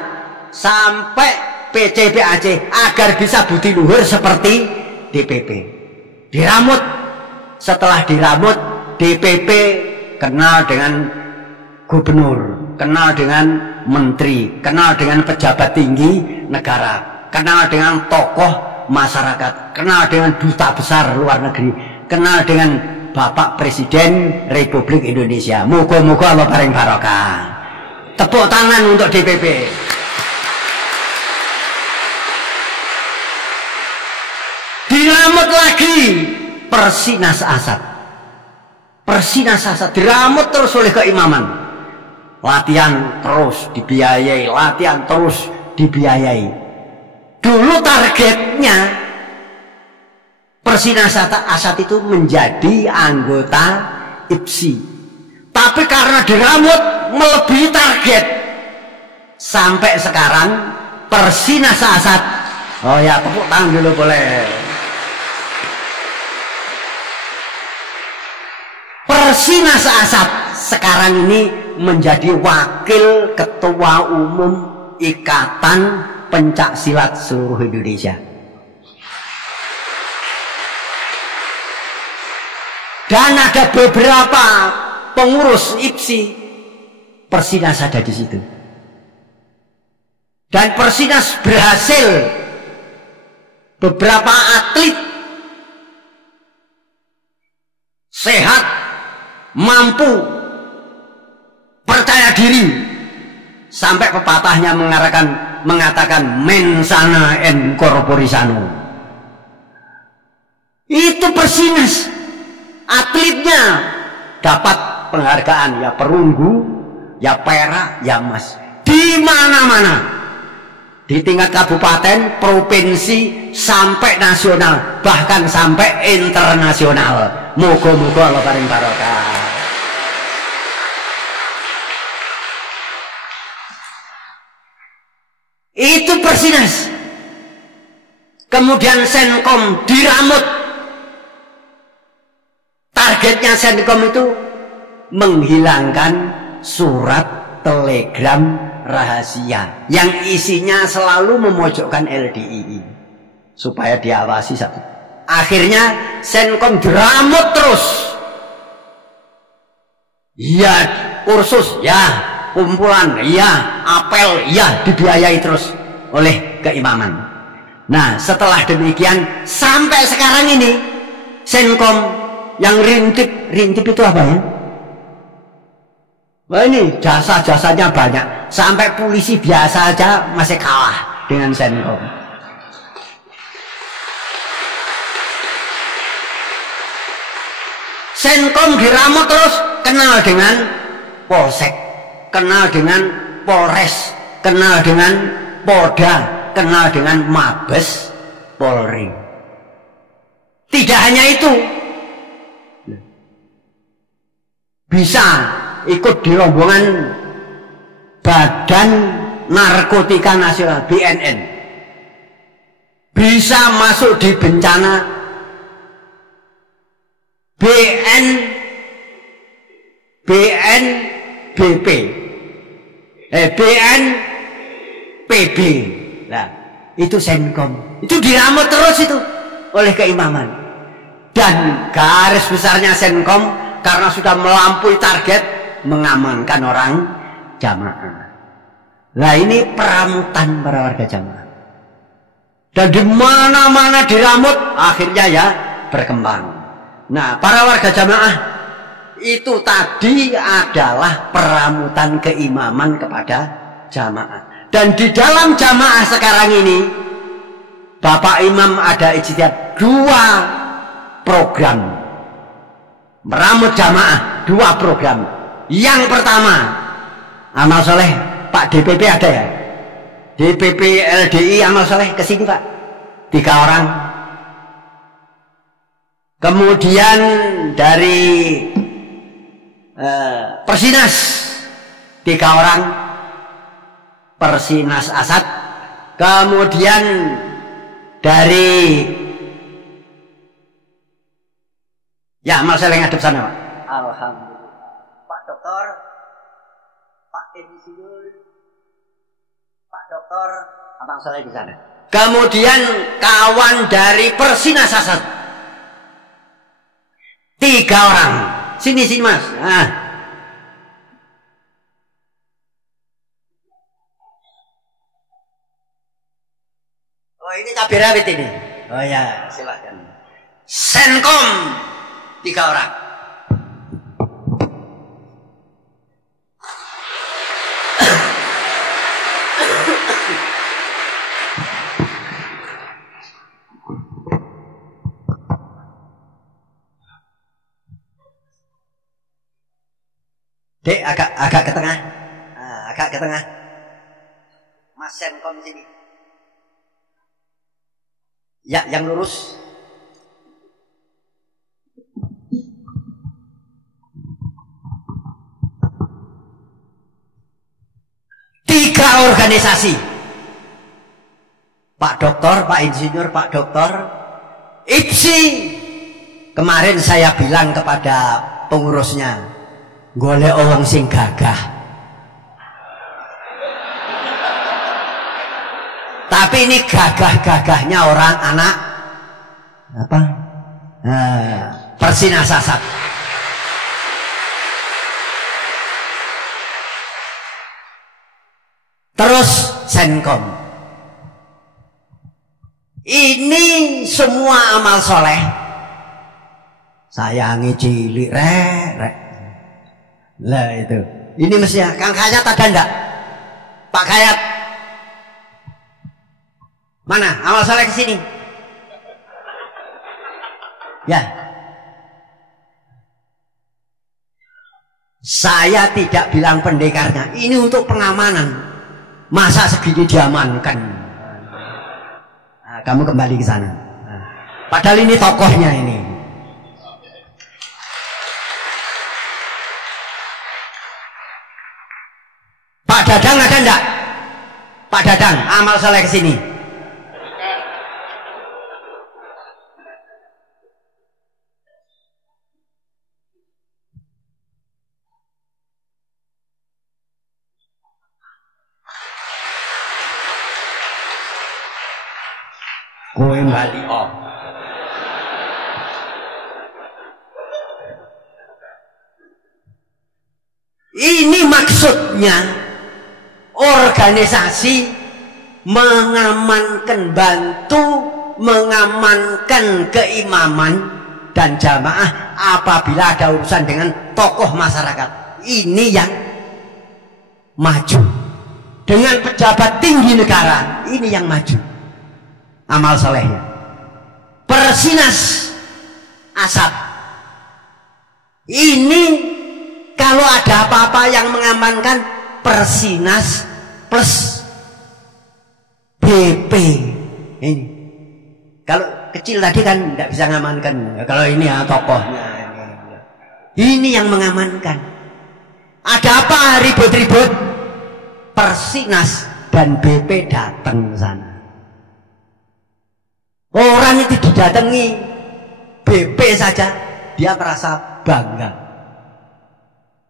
sampai PCB Aceh agar bisa budi luhur seperti DPP. Diramut. Setelah diramut, DPP kenal dengan gubernur, kenal dengan menteri, kenal dengan pejabat tinggi negara, kenal dengan tokoh masyarakat, kenal dengan duta besar luar negeri, kenal dengan Bapak Presiden Republik Indonesia. Moga-moga Allah paring barokah. Tepuk tangan untuk DPP. Diramut lagi Persinas Asad. Persinas Asad diramut terus oleh keimaman. Latihan terus dibiayai, latihan terus dibiayai. Dulu targetnya Persinas Asad itu menjadi anggota IPSI. Tapi karena diramut melebihi target. Sampai sekarang Persinas Asad, oh ya tepuk tangan dulu boleh. Persinas Asad sekarang ini menjadi wakil ketua umum Ikatan Pencak Silat seluruh Indonesia. Dan ada beberapa pengurus IPSI Persinas ada di situ. Dan Persinas berhasil beberapa atlet sehat, mampu, percaya diri, sampai pepatahnya mengatakan mensana en corpore sano. Itu Persinas. Atletnya dapat penghargaan, ya perunggu, ya perak, ya emas, di mana-mana, di tingkat kabupaten, provinsi, sampai nasional, bahkan sampai internasional. Moga-moga Allah paring barokah. Itu Persinas. Kemudian Senkom diramut. Targetnya Senkom itu menghilangkan surat telegram rahasia yang isinya selalu memojokkan LDII supaya diawasi satu. Akhirnya Senkom diramut terus. Ya kursus, ya kumpulan, ya apel, ya dibiayai terus oleh keimaman. Nah setelah demikian sampai sekarang ini Senkom yang rintip itu apa ya? Wah ini jasa-jasanya banyak. Sampai polisi biasa aja masih kalah dengan Senkom. Senkom diramut terus, kenal dengan Polsek, kenal dengan Polres, kenal dengan Polda, kenal dengan Mabes Polri. Tidak hanya itu, bisa ikut di rombongan Badan Narkotika Nasional BNN, bisa masuk di bencana BNPB. Nah, itu Senkom. Itu diramut terus itu oleh keimaman. Dan garis besarnya Senkom karena sudah melampaui target mengamankan orang jamaah. Nah ini peramutan para warga jamaah. Dan di mana-mana diramut, akhirnya ya berkembang. Nah, para warga jamaah, itu tadi adalah peramutan keimaman kepada jamaah. Dan di dalam jamaah sekarang ini, Bapak Imam ada ijtihad 2 program. Meramut jamaah 2 program. Yang pertama, amal soleh, Pak DPP ada ya? DPP LDI amal soleh kesini Pak, 3 orang. Kemudian dari Persinas 3 orang, Persinas Asad. Kemudian dari ya amal soleh ngadep sana Pak. Alhamdulillah. Pak Dokter, Pak Insinyur, Pak Dokter, abang soleh di sana. Kemudian kawan dari Persinas Asad 3 orang. Sini Mas. Nah. Oh ini cabai rawit ini. Oh ya silakan. Senkom 3 orang. Dek, agak ke tengah. Agak ke tengah. Mas Senkom sini. Ya, yang lurus. Tiga organisasi. Pak Dokter, Pak Insinyur, Pak Dokter. IPSI. Kemarin saya bilang kepada pengurusnya, golek wong sing gagah. Tapi ini gagah-gagahnya orang anak apa? Persinas Asad. Terus Senkom. Ini semua amal soleh. Sayangi cilik rek. Lah itu. Ini mesti ya. Kang Kayat ada enggak? Pak Kayat. Mana? Amal soleh ke sini. Ya. Saya tidak bilang pendekarnya. Ini untuk pengamanan. Masa segini diamankan? Nah, kamu kembali ke sana. Nah, padahal ini tokohnya ini. Pak Dadang ada enggak? Pak Dadang, amal soleh ke sini. Kowe bali oh. Ini maksudnya organisasi mengamankan, bantu mengamankan keimaman dan jamaah apabila ada urusan dengan tokoh masyarakat. Ini yang maju. Dengan pejabat tinggi negara, ini yang maju. Amal solehnya. Persinas Asad. Ini kalau ada apa-apa yang mengamankan Persinas plus BP. Ini. Kalau kecil tadi kan tidak bisa mengamankan. Kalau ini ya tokohnya. Ini yang mengamankan. Ada apa ribut-ribut? Persinas dan BP datang ke sana. Orang itu didatangi BP saja dia merasa bangga.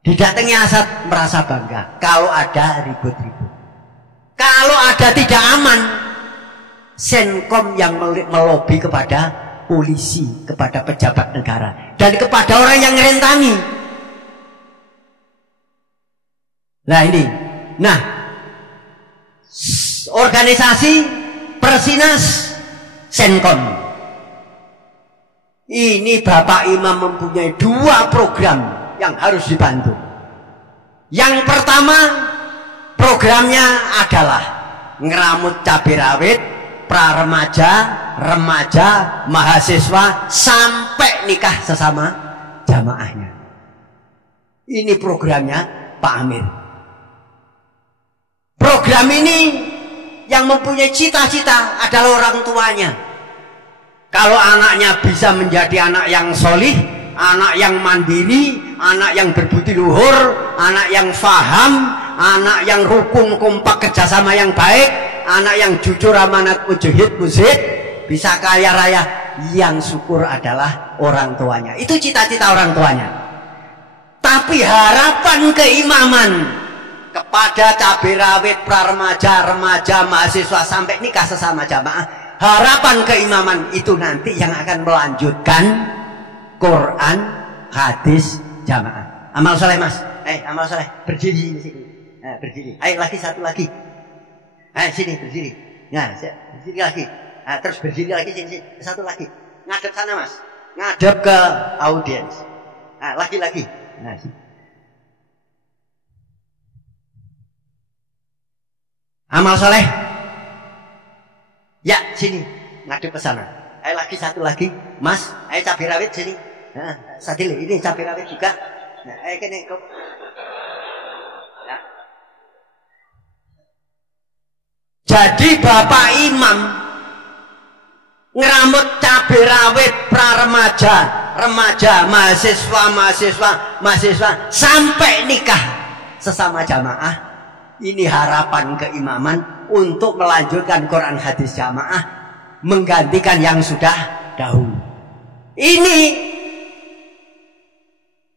Didatangi Asad merasa bangga. Kalau ada ribut-ribut, kalau ada tidak aman, Senkom yang melobi kepada polisi, kepada pejabat negara, dan kepada orang yang ngerentangi. Nah ini, nah organisasi Persinas Senkon. Ini Bapak Imam mempunyai 2 program yang harus dibantu. Yang pertama, programnya adalah ngeramut cabai rawit, pra-remaja, remaja, mahasiswa sampai nikah sesama jamaahnya. Ini programnya Pak Amir. Program ini yang mempunyai cita-cita adalah orang tuanya. Kalau anaknya bisa menjadi anak yang solih, anak yang mandiri, anak yang berbudi luhur, anak yang faham, anak yang rukun kompak kerjasama yang baik, anak yang jujur amanat mujahid muzid, bisa kaya raya, yang syukur adalah orang tuanya. Itu cita-cita orang tuanya. Tapi harapan keimaman kepada cabai rawit, pra-remaja, remaja, mahasiswa sampai nikah sesama jamaah, harapan keimaman itu nanti yang akan melanjutkan Quran, hadis, jamaah. Amal soleh mas, amal soleh, berdiri di sini, berdiri. Ayo lagi satu lagi, sini berdiri. Nah, berdiri lagi. Terus berdiri lagi sini, satu lagi. Ngadep sana mas, ngadep ke audiens. Lagi. Nah, sini. Amal soleh. Ya, sini. Ngadep ke sana. Ayo lagi satu lagi. Mas, ayo cabai rawit sini. Sadil, ini cabai rawit juga. Nah, ayo kene kok. Ya. Jadi Bapak Imam ngeramut cabai rawit pra-remaja, remaja, mahasiswa sampai nikah sesama jamaah. Ini harapan keimaman untuk melanjutkan Quran hadis jamaah, menggantikan yang sudah dahulu. Ini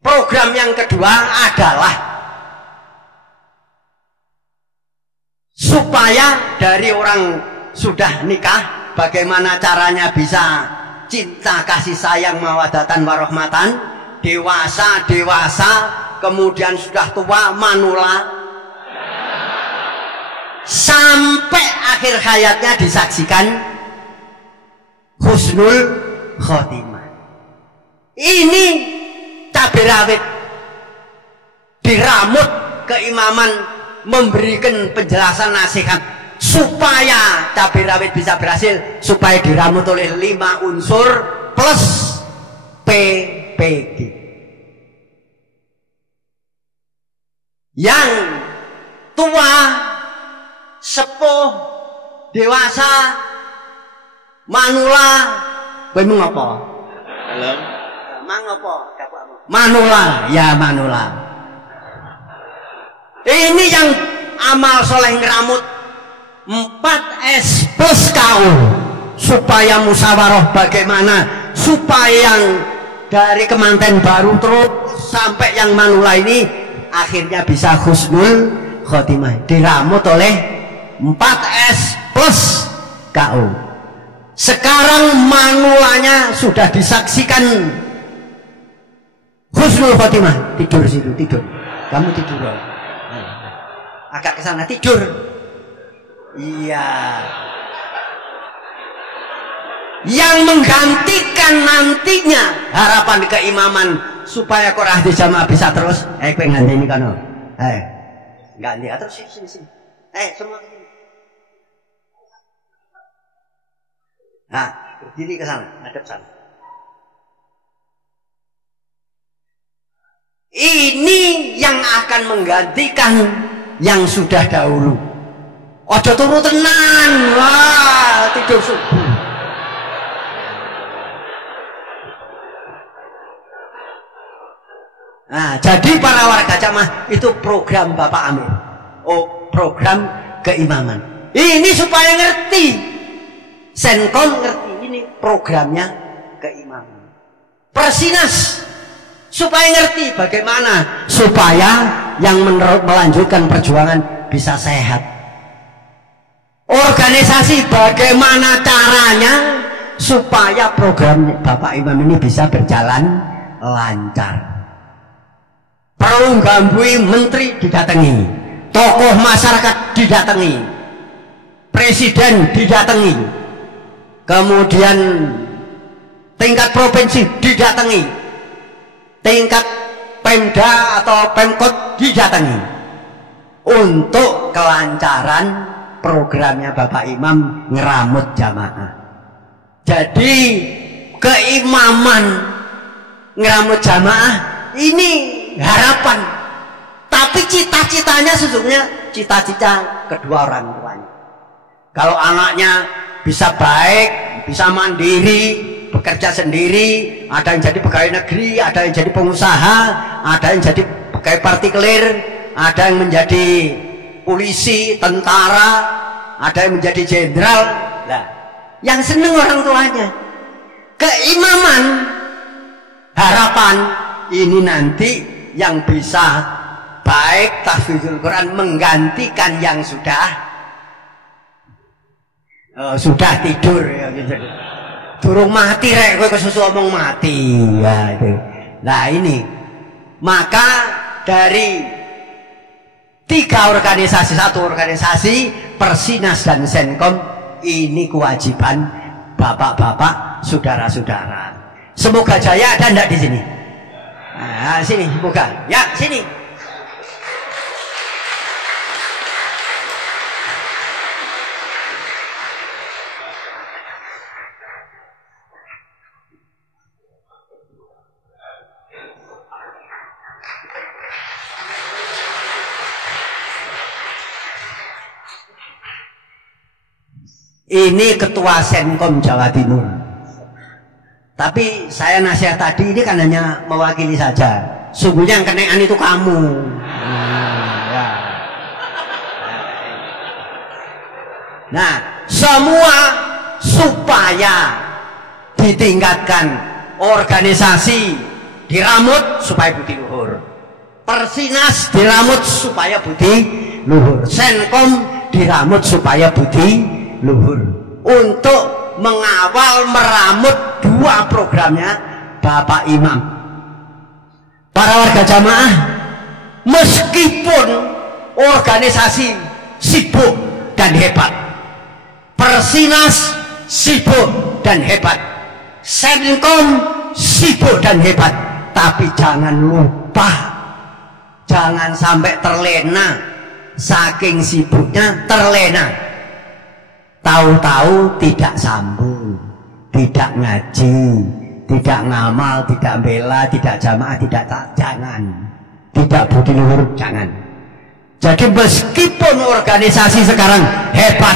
program yang kedua adalah supaya dari orang sudah nikah, bagaimana caranya bisa cinta kasih sayang mawadatan warahmatan, dewasa, kemudian sudah tua, manula, sampai akhir hayatnya disaksikan husnul khotimah. Ini cabai rawit diramut keimaman, memberikan penjelasan nasihat supaya cabai rawit bisa berhasil, supaya diramut oleh 5 unsur plus PPG. Yang tua, sepuh, dewasa, manula, kowe ngopo? Halo. Mang ngopo? Manula, ya manula. Ini yang amal soleh ngeramut 4S plus KU, supaya musyawarah bagaimana supaya yang dari kemanten baru terus sampai yang manula ini akhirnya bisa husnul khotimah, diramut oleh 4S plus KU. Sekarang manulanya sudah disaksikan husnul khotimah. Tidur situ, tidur. Kamu tidur. Agak ke sana, tidur. Iya. Yang menggantikan nantinya harapan keimaman supaya Quran di jamaah bisa terus. Kowe nganteni kono. Ganti terus sini. Semua ke sini. Nah, berdiri ke sana, ngadep sana. Ini yang akan menggantikan yang sudah dahulu. Ojo turu tenan, wah tidur subuh. Nah, jadi para warga jamaah itu program Bapak Amir. Program keimaman. Ini supaya ngerti. Senkon ngerti, ini programnya keimaman. Persinas supaya ngerti bagaimana supaya yang melanjutkan perjuangan bisa sehat. Organisasi bagaimana caranya supaya program Bapak Imam ini bisa berjalan lancar. Perlu gambui menteri didatangi, tokoh masyarakat didatangi, presiden didatangi, kemudian tingkat provinsi didatangi, tingkat Pemda atau Pemkot didatangi untuk kelancaran programnya Bapak Imam ngeramut jamaah. Jadi keimaman ngeramut jamaah ini harapan, tapi cita-citanya sesungguhnya cita-cita kedua orang tuanya. Kalau anaknya bisa baik, bisa mandiri, bekerja sendiri, ada yang jadi pegawai negeri, ada yang jadi pengusaha, ada yang jadi pegawai partikelir, ada yang menjadi polisi, tentara, ada yang menjadi jenderal. Nah, yang seneng orang tuanya. Keimaman, harapan ini nanti yang bisa baik tahfidzul Quran menggantikan yang sudah tidur ya gitu. Durung mati rek kowe kesusu omong mati ya itu. Nah ini maka dari 3 organisasi, 1 organisasi Persinas dan Senkom ini kewajiban bapak-bapak, saudara-saudara. Semoga jaya. Ada enggak di sini? Nah, sini semoga. Ya, sini. Ini ketua Senkom Jawa Timur. Tapi saya nasihat tadi ini kan hanya mewakili saja. Sungguhnya yang kenaikan itu kamu. Ya. Nah, semua supaya ditingkatkan organisasi diramut supaya budi luhur. Persinas diramut supaya budi luhur. Senkom diramut supaya budi luhur, untuk mengawal meramut 2 programnya Bapak Imam. Para warga jamaah, meskipun organisasi sibuk dan hebat, Persinas sibuk dan hebat, Senkom sibuk dan hebat, tapi jangan lupa, jangan sampai terlena, saking sibuknya terlena. Tahu-tahu tidak sambung, tidak ngaji, tidak ngamal, tidak bela, tidak jamaah, jangan, tidak budi luhur, jangan. Jadi meskipun organisasi sekarang hebat,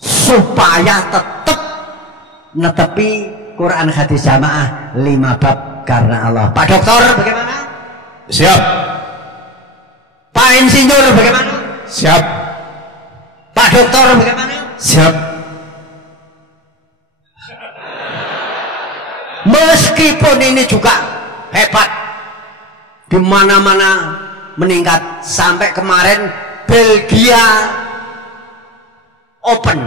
supaya tetap netepi Quran hadis jamaah 5 bab karena Allah. Pak Doktor bagaimana? Siap. Pak Insinyur bagaimana? Siap. Pak Doktor bagaimana? Siap. Meskipun ini juga hebat, di mana-mana meningkat, sampai kemarin Belgia Open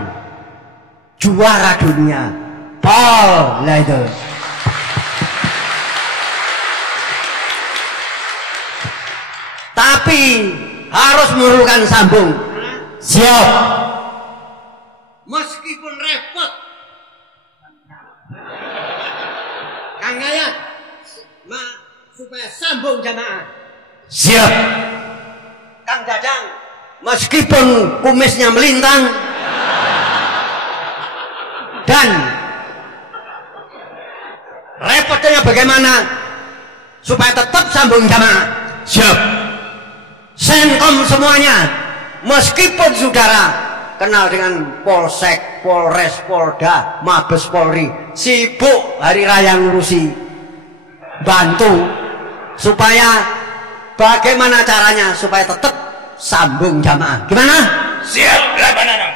juara dunia, Paul lah itu. Tapi harus memerlukan sambung. Siap. Meskipun repot, Kang Gayat, supaya sambung jamaah. Siap. Kang Dadang, meskipun kumisnya melintang, dan repotnya bagaimana supaya tetap sambung jamaah. Siap. Senkom semuanya. Meskipun saudara kenal dengan Polsek, Polres, Polda, Mabes Polri, sibuk hari raya ngurusi, bantu supaya bagaimana caranya supaya tetap sambung jamaah. Gimana? Siap. Lapanana.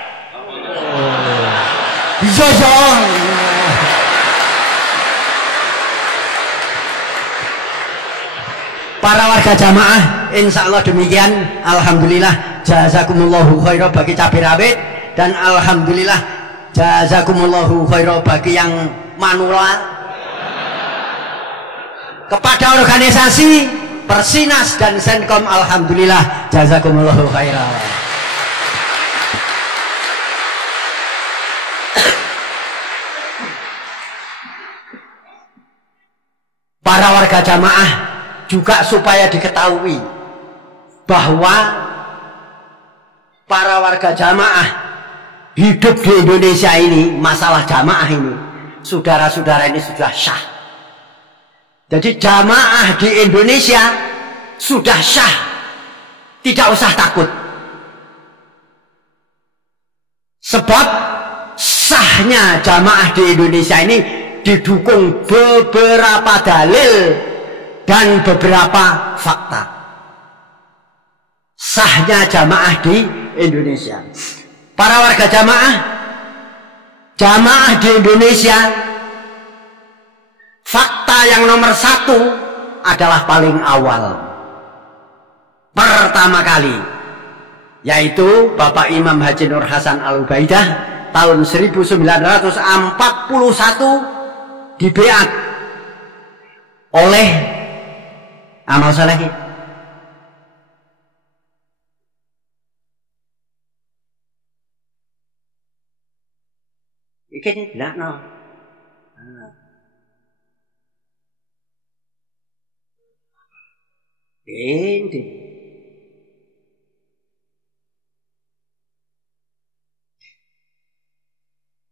Bisa. Para warga jamaah, insya Allah demikian. Alhamdulillah, jazakumullahu khairan bagi cabai rawit, dan alhamdulillah jazakumullahu khairan bagi yang manula. Kepada organisasi Persinas dan Senkom, alhamdulillah jazakumullahu khairan. warga jamaah juga supaya diketahui bahwa para warga jamaah hidup di Indonesia ini, masalah jamaah ini, saudara-saudara ini sudah syah. Jadi jamaah di Indonesia sudah syah, tidak usah takut. Sebab sahnya jamaah di Indonesia ini didukung beberapa dalil dan beberapa fakta. Sahnya jamaah di Indonesia. Para warga jamaah di Indonesia, fakta yang nomor satu adalah paling awal. Pertama kali, yaitu Bapak Imam Haji Nur Hasan Al-Ubaidah tahun 1941 dibeat oleh amal saleh. Iki dilakno. Ini.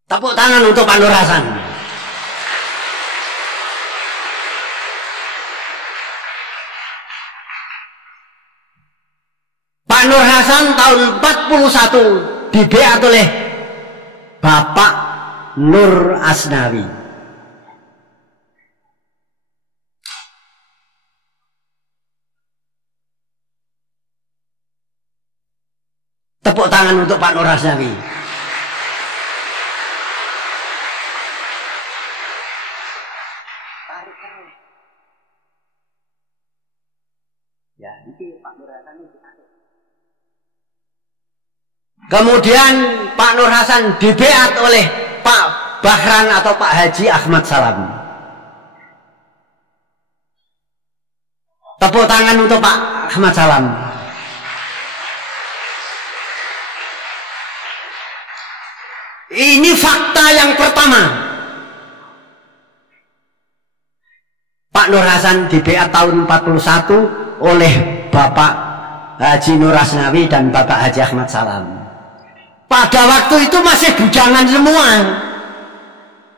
Tepuk tangan untuk Pak Nur Hasan. Pak Nur Hasan tahun 41 dibeat oleh Bapak Nur Asnawi. Tepuk tangan untuk Pak Nur Asnawi. Ya, ini Pak Nur Hasan ini. Kemudian Pak Nur Hasan dibeat oleh Pak Bahran atau Pak Haji Ahmad Salam. Tepuk tangan untuk Pak Ahmad Salam. Ini fakta yang pertama. Pak Nur Hasan dibeat tahun 41 oleh Bapak Haji Nur Asnawi dan Bapak Haji Ahmad Salam. Pada waktu itu masih bujangan semua.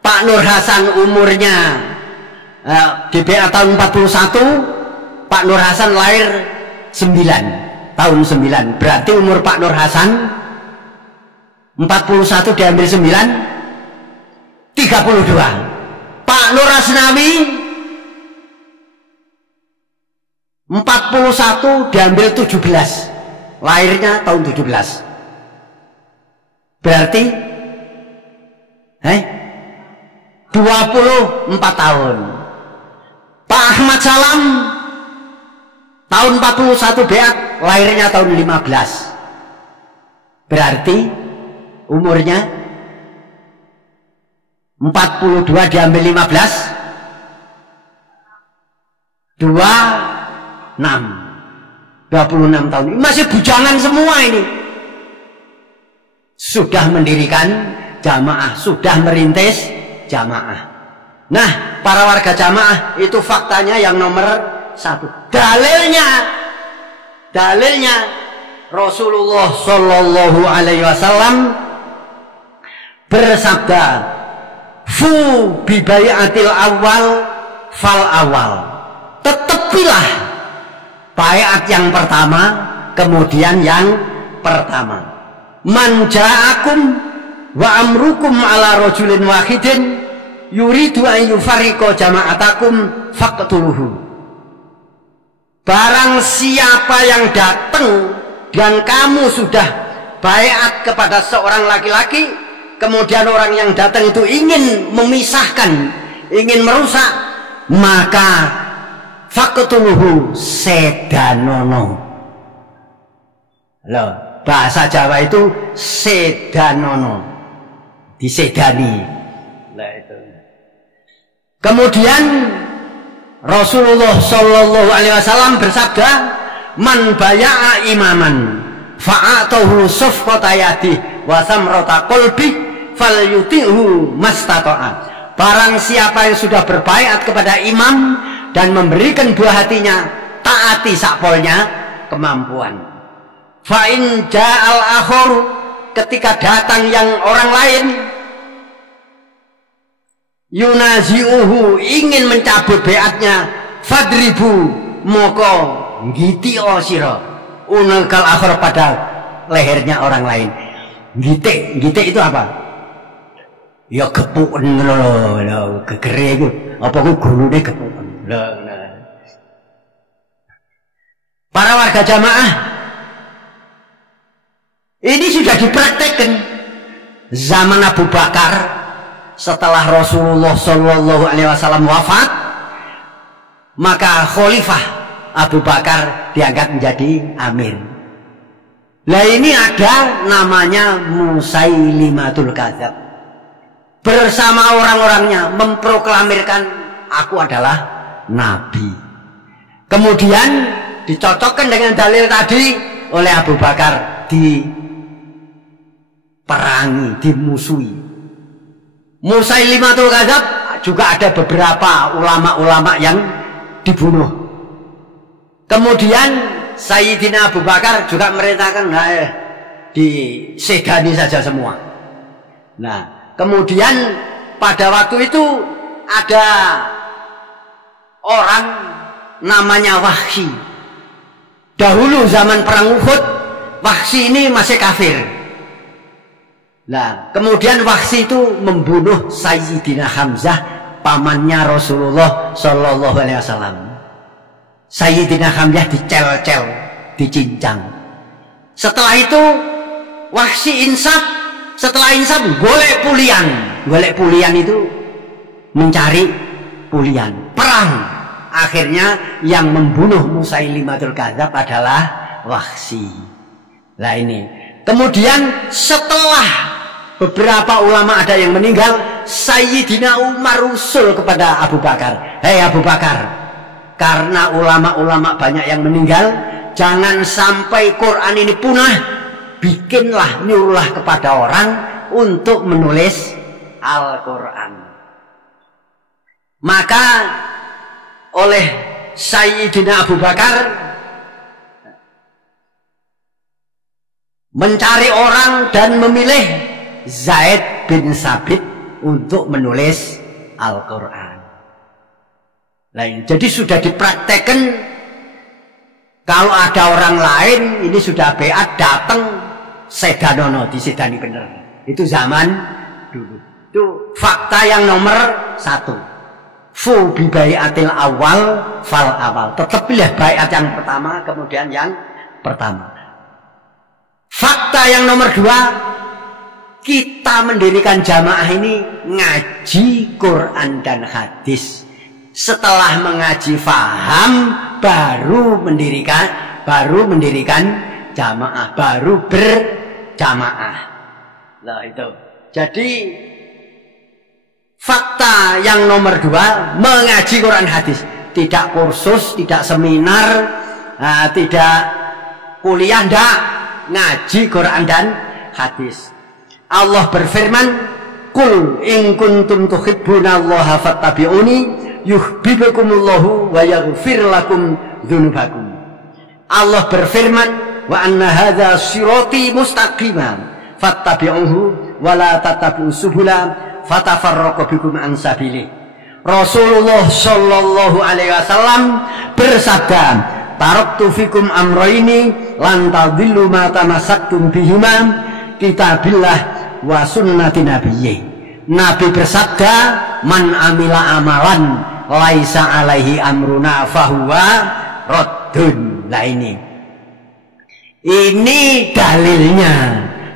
Pak Nur Hasan umurnya dibeat tahun 41, Pak Nur Hasan lahir 9, tahun 9. Berarti umur Pak Nur Hasan 41 diambil 9, 32. Pak Nur Asnawi 41 diambil 17, lahirnya tahun 17. Berarti 24 tahun. Pak Ahmad Salam tahun 41 beat, lahirnya tahun 15. Berarti umurnya 42 diambil 15, 26 tahun. Masih bujangan semua ini. Sudah mendirikan jamaah, sudah merintis jamaah. Nah, para warga jamaah itu faktanya yang nomor satu. Dalilnya Rasulullah Shallallahu Alaihi Wasallam bersabda, "Fu bibayatil awal fal awal." Tetepilah bayat yang pertama, kemudian yang pertama. Man ja'akum wa amrukum ala rajulin wahidin yuridu an yufarriqa jama'atakum faqtuluhu. Barang siapa yang datang dan kamu sudah baiat kepada seorang laki-laki, kemudian orang yang datang itu ingin memisahkan, ingin merusak, maka faqtuluhu sedanono. Loh, bahasa Jawa itu sedanono, disedani. Nah, itu. Kemudian Rasulullah Shallallahu Alaihi Wasallam bersabda, "Man baya'a imaman, fa'atahu sufqata yadihi wa samrata qalbi, falyuti'hu mastata'a." Barang siapa yang sudah berbaiat kepada imam, dan memberikan buah hatinya, taati sakpolnya kemampuan. Fa in ja'al akhir, ketika datang yang orang lain, yunazi'uhu, ingin mencabut beatnya, fadribu, moko ngitio sira unakal akhir, pada lehernya orang lain. Gitik itu apa? Ya gepuken lho, gegere iku. Apa ku gulune gepuken. Para warga jamaah, ini sudah dipraktekkan zaman Abu Bakar setelah Rasulullah Shallallahu Alaihi Wasallam wafat, maka Khalifah Abu Bakar diangkat menjadi amir. Nah ini ada namanya Musailimatul Kadzab, bersama orang-orangnya memproklamirkan aku adalah nabi. Kemudian dicocokkan dengan dalil tadi oleh Abu Bakar, diperangi, dimusuhi. Musailimatul Kadzab juga ada beberapa ulama-ulama yang dibunuh. Kemudian Sayyidina Abu Bakar juga merintahkan disedani saja semua. Nah, kemudian pada waktu itu ada orang namanya Wahsy. Dahulu zaman perang Uhud, Wahsy ini masih kafir. Nah, kemudian Wahsy itu membunuh Sayyidina Hamzah, pamannya Rasulullah Shallallahu Alaihi Wasallam. Sayyidina Hamzah dicel-cel, dicincang. Setelah itu Wahsy insaf. Setelah insaf golek pulian. Golek pulian itu mencari pulian, perang. Akhirnya yang membunuh Musailimatul Kadzab adalah Wahsy. Nah ini. Kemudian setelah beberapa ulama ada yang meninggal, Sayyidina Umar usul kepada Abu Bakar, hei Abu Bakar, karena ulama-ulama banyak yang meninggal, jangan sampai Quran ini punah. Bikinlah, nyuruhlah kepada orang untuk menulis Al-Quran. Maka oleh Sayyidina Abu Bakar mencari orang dan memilih Zaid bin Sabit untuk menulis Al-Quran. Jadi sudah dipraktekkan, kalau ada orang lain ini sudah beat datang sedanono, disedani bener. Itu zaman dulu. Itu fakta yang nomor 1. Fu bi bai'atil awal fal awal. Tetap pilih baiat yang pertama, kemudian yang pertama. Fakta yang nomor 2, kita mendirikan jamaah ini ngaji Quran dan hadis. Setelah mengaji faham, baru mendirikan jamaah, baru berjamaah. Nah itu. Jadi fakta yang nomor 2, mengaji Quran hadis. Tidak kursus, tidak seminar, tidak kuliah, tidak. Ngaji Quran dan hadis. Allah berfirman, Qul in kuntum tuhibbunallaha fattabi'uni yuhibbukumullahu wa yaghfir lakum dzunubakum. Allah berfirman, wa anna hadza sirati mustaqiman fattabi'uhu wa la tattabi'us subula fatafarraqu bikum an sabilihi. Rasulullah Shallallahu Alaihi Wasallam bersabda, taraktu fikum amroini lan tadillu ma tamassaktum bihima kitabillah wa sunnati nabiyyi. Nabi bersabda, man amila amalan laisa alaihi amruna fahuwa raddun. Nah ini dalilnya.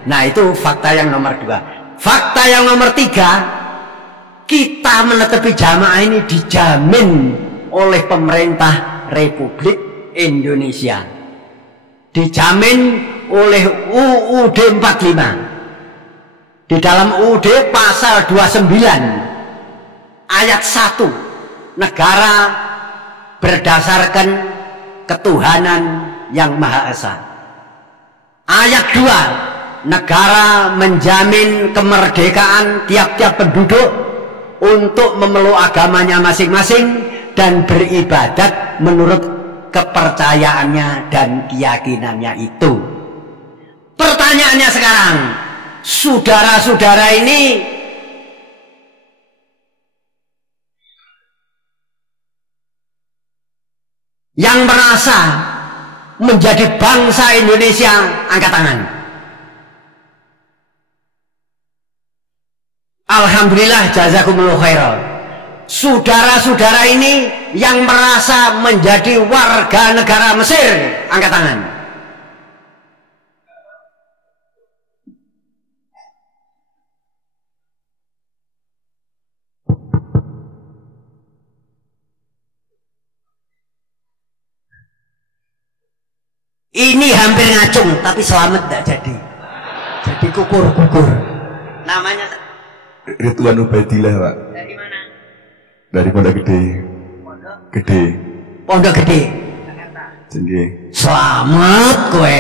Nah itu fakta yang nomor 2. Fakta yang nomor 3, kita menetepi jamaah ini dijamin oleh pemerintah Republik Indonesia, dijamin oleh UUD 45. Di dalam UUD pasal 29 ayat 1, negara berdasarkan ketuhanan yang Maha Esa. Ayat 2, negara menjamin kemerdekaan tiap-tiap penduduk untuk memeluk agamanya masing-masing dan beribadat menurut kepercayaannya dan keyakinannya itu. Pertanyaannya sekarang, saudara-saudara ini yang merasa menjadi bangsa Indonesia, angkat tangan. Alhamdulillah, jazakumullah khairan. Saudara-saudara ini yang merasa menjadi warga negara Mesir, angkat tangan. Ini hampir ngacung, tapi selamat tidak jadi. Jadi kukur-kukur. Namanya Ridwan Ubaidillah, Pak. dari mana? Dari Pondok Gede. Gede. Pondok Gede. Jadi. Selamat kowe.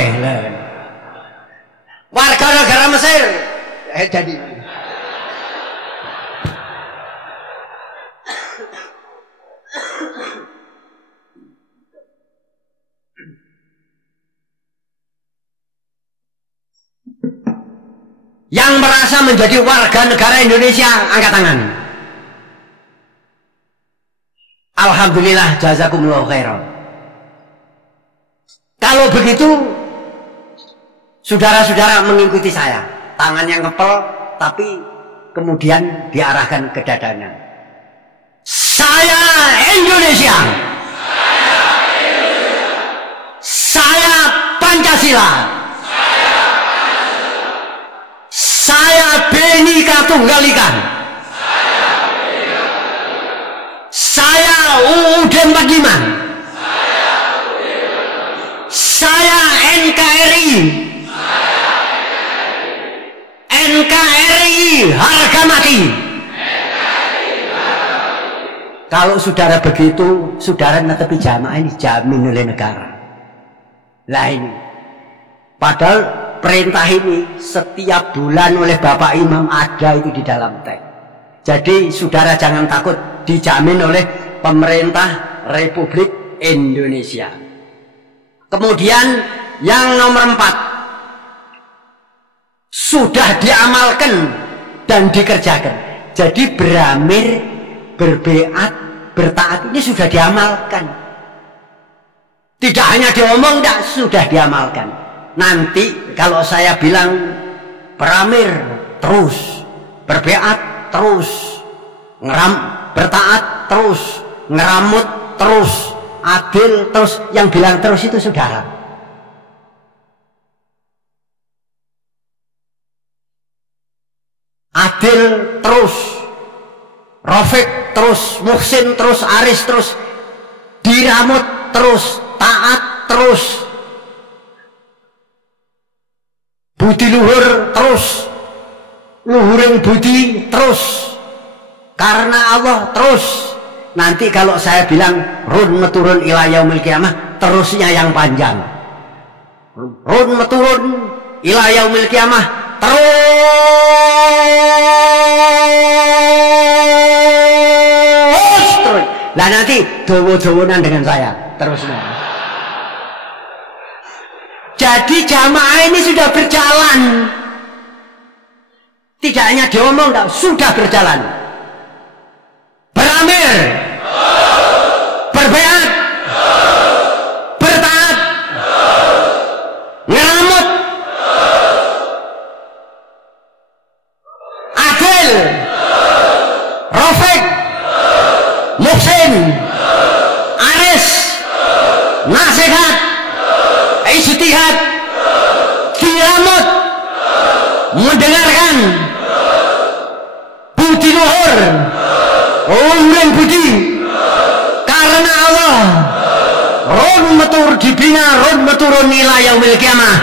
Warga negara Mesir. Jadi. Yang merasa menjadi warga negara Indonesia, angkat tangan. Alhamdulillah, jazakumullah khairan. Kalau begitu, saudara-saudara mengikuti saya. Tangan yang ngepel, tapi kemudian diarahkan ke dadanya. Saya Indonesia. Saya Pancasila. Saya Bhinneka Tunggal Ika. Saya UUD 45. Saya NKRI. NKRI harga mati. Kalau saudara begitu, saudara netepi jamaah ini jamin oleh negara. Lah ini. Padahal perintah ini setiap bulan oleh Bapak Imam ada itu di dalam teks. Jadi saudara jangan takut, dijamin oleh pemerintah Republik Indonesia. Kemudian yang nomor 4, sudah diamalkan dan dikerjakan. Jadi beramir, berbeat, bertaat ini sudah diamalkan. Tidak hanya diomong, tidak, sudah diamalkan. Nanti kalau saya bilang beramir terus, berbeat terus, bertaat terus, ngeramut terus, adil terus, yang bilang terus itu saudara. Adil terus, Rafiq terus, Muhsin terus, Aris terus, diramut terus, taat terus, budi luhur terus, luhuring budi terus, karena Allah terus. Nanti kalau saya bilang run meturun ila yaumil qiyamah, terusnya yang panjang. Run meturun ila yaumil qiyamah, terus. Lah nanti dawa-dawanan dengan saya terusnya. Jadi jamaah ini sudah berjalan. Tidak hanya diomong, sudah berjalan. Beramir, berbeat, bertaat, ngeramut, adil, Rafiq, Muhsin, Aris, nasihat, ijtihad, diramut, mendengarkan, budi luhur, umum budi, karena Allah, run metur dibina, run meturun ila yaumil qiyamah,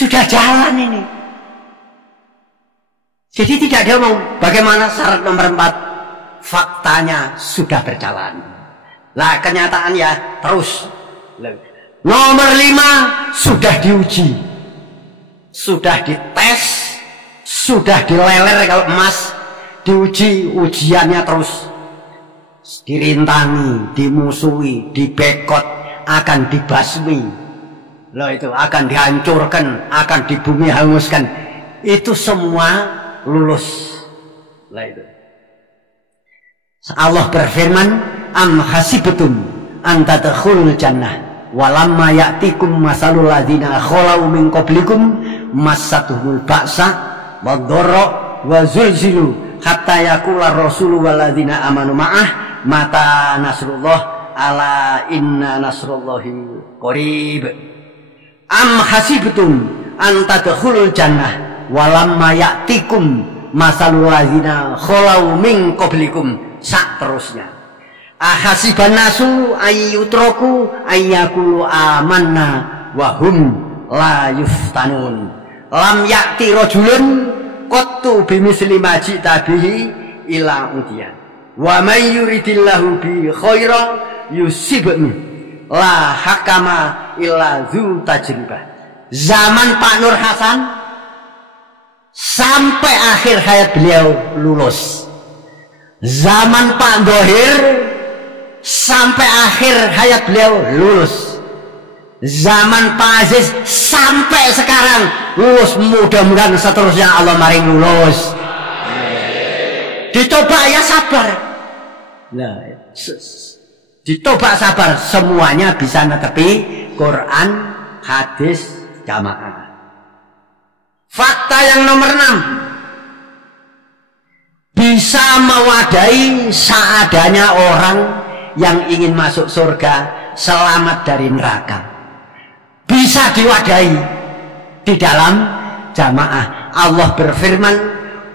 Sudah jalan ini. Jadi tidak diomong bagaimana syarat nomor 4. Faktanya sudah berjalan. Lah kenyataan ya terus. Nomor 5 sudah diuji. Sudah dites. Sudah dileler kalau emas. Diuji, ujiannya terus. Dirintangi, dimusuhi, dibekot, akan dibasmi. Loh itu akan dihancurkan, akan dibumi hanguskan. Itu semua lulus. Lah itu. Allah berfirman, am hasibtum an tadkhulul jannah walamma ya'tikum masalul ladzina khalau min qablikum massatuhumul ba'sa wadh-dharra wa zulzilu hatta yaqula rasulu wal ladzina amanu ma'ah mata nasrullah ala inna nasrullahi qarib. Am hasibtum an tadkhulul jannah walamma ya'tikum masalul ladzina khalau min qablikum sak terusnya. Ahasiban nasu ayyutraku ayyakulu amanna wa hum la yuftanun. Lam ya'ti rajulun qattu bimisli ma ji'ta bihi ila udiyan. Wa may yuridillahu bi khairan yusibhu la hakama illa dzu tajribah. Zaman Pak Nur Hasan sampai akhir hayat beliau lulus. Zaman Pak Dohir sampai akhir hayat beliau lulus. Zaman Pak Aziz sampai sekarang lulus. Mudah-mudahan seterusnya Allah maring lulus. Dicoba ya sabar. Nah, dicoba sabar, semuanya bisa netepi Quran, hadis, jamaah. Fakta yang nomor 6. Bisa mewadahi seadanya orang yang ingin masuk surga, selamat dari neraka. Bisa diwadahi di dalam jamaah. Allah berfirman,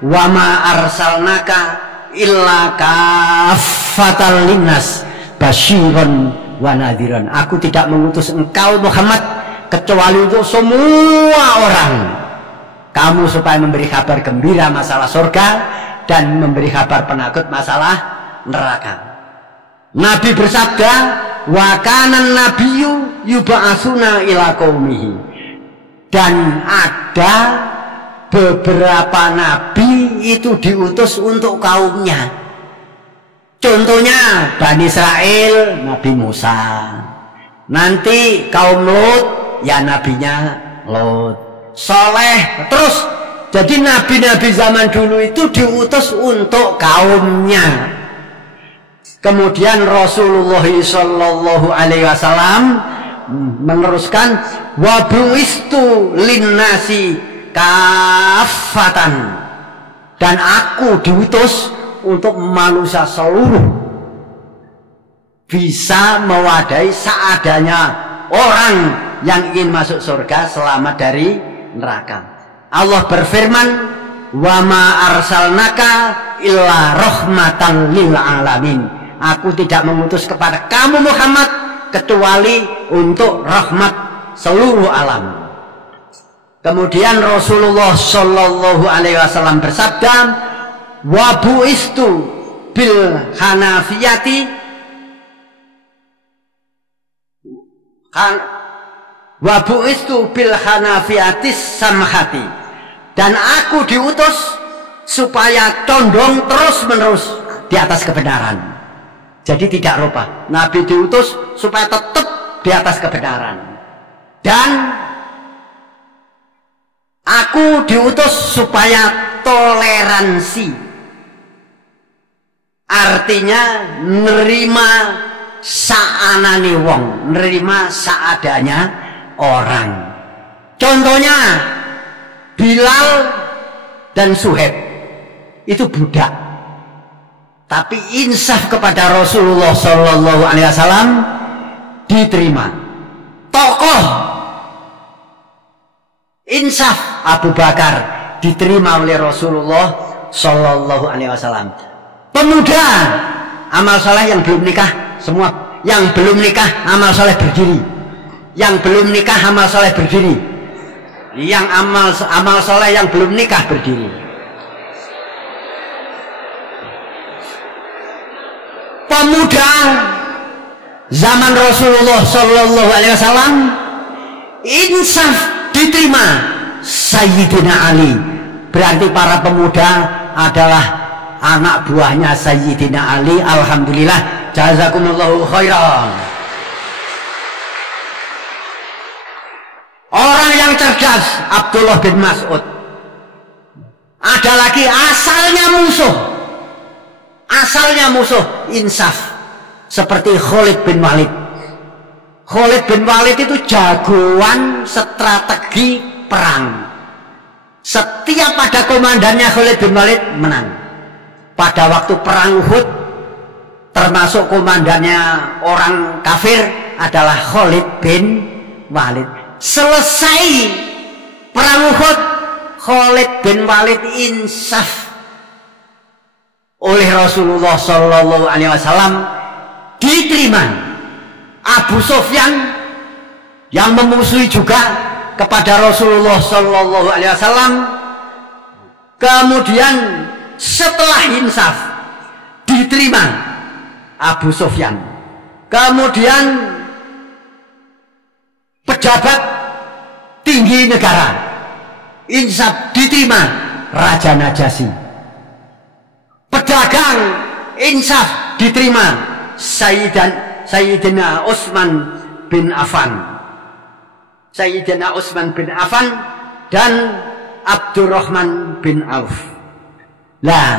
wa ma arsalnaka illa kaffatan linnas basyiran wa nadhiran. Aku tidak mengutus engkau Muhammad kecuali untuk semua orang. Kamu supaya memberi kabar gembira masalah surga dan memberi kabar penakut masalah neraka. Nabi bersabda, wa kana nabiyyu yub'atsuna ila qaumihi. Dan ada beberapa nabi itu diutus untuk kaumnya. Contohnya Bani Israel, Nabi Musa. Nanti kaum Lut, ya nabinya Lut. Soleh, terus. Jadi nabi-nabi zaman dulu itu diutus untuk kaumnya. Kemudian Rasulullah sallallahu alaihi wasallam meneruskan, wa bu'istu linnasi kaffatan. Dan aku diutus untuk manusia seluruh. Bisa mewadahi seadanya orang yang ingin masuk surga, selamat dari neraka. Allah berfirman, wa ma arsalnaka illa rahmatan lil alamin. Aku tidak mengutus kepada kamu Muhammad kecuali untuk rahmat seluruh alam. Kemudian Rasulullah sallallahu alaihi wasallam bersabda, wa bu'istu bil hanafiyati wa bu'istu bil hanafiyatis samhati. Dan aku diutus supaya condong terus-menerus di atas kebenaran. Jadi tidak lupa, Nabi diutus supaya tetap di atas kebenaran. Dan aku diutus supaya toleransi. Artinya nerima saanane wong, nerima seadanya orang. Contohnya Bilal dan Suhaib itu budak, tapi insaf kepada Rasulullah sallallahu alaihi wasallam diterima. Tokoh insaf Abu Bakar diterima oleh Rasulullah sallallahu alaihi wasallam. Pemuda amal saleh yang belum nikah, semua yang belum nikah amal saleh berdiri. Yang belum nikah amal saleh berdiri. Yang amal soleh yang belum nikah berdiri. Pemuda zaman Rasulullah Sallallahu Alaihi Wasallam insaf diterima Sayyidina Ali. Berarti para pemuda adalah anak buahnya Sayyidina Ali. Alhamdulillah, jazakumullahu khairan. Orang yang cerdas Abdullah bin Mas'ud. Ada lagi asalnya musuh insaf seperti Khalid bin Walid. Khalid bin Walid itu jagoan strategi perang. Setiap ada komandannya Khalid bin Walid menang. Pada waktu perang Uhud, termasuk komandannya orang kafir adalah Khalid bin Walid. Selesai perang Uhud, Khalid bin Walid insaf oleh Rasulullah Sallallahu Alaihi Wasallam, diterima. Abu Sufyan yang memusuhi juga kepada Rasulullah Sallallahu Alaihi Wasallam, kemudian setelah insaf diterima Abu Sufyan, kemudian pejabat tinggi negara insaf diterima Raja Najasyi, pedagang insaf diterima Sayyidina Utsman bin Affan, Sayyidina Utsman bin Affan dan Abdurrahman bin Auf. Lah,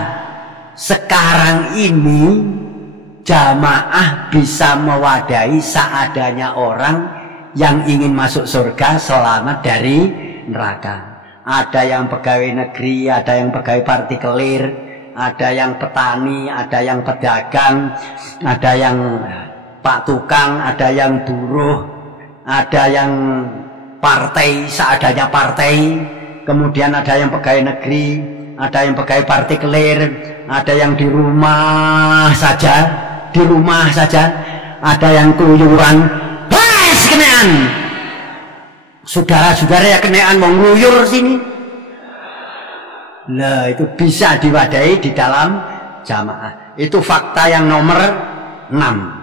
sekarang ini jamaah bisa mewadahi seadanya orang yang ingin masuk surga selamat dari neraka. Ada yang pegawai negeri, ada yang pegawai partikelir, ada yang petani, ada yang pedagang, ada yang pak tukang, ada yang buruh, ada yang partai seadanya partai, kemudian ada yang pegawai negeri, ada yang pegawai partikelir, ada yang di rumah saja, ada yang keluyuran, bas kenaan. Saudara-saudara ya kenaan mau ngeluyur sini. Lah itu bisa diwadahi di dalam jamaah. Itu fakta yang nomor 6.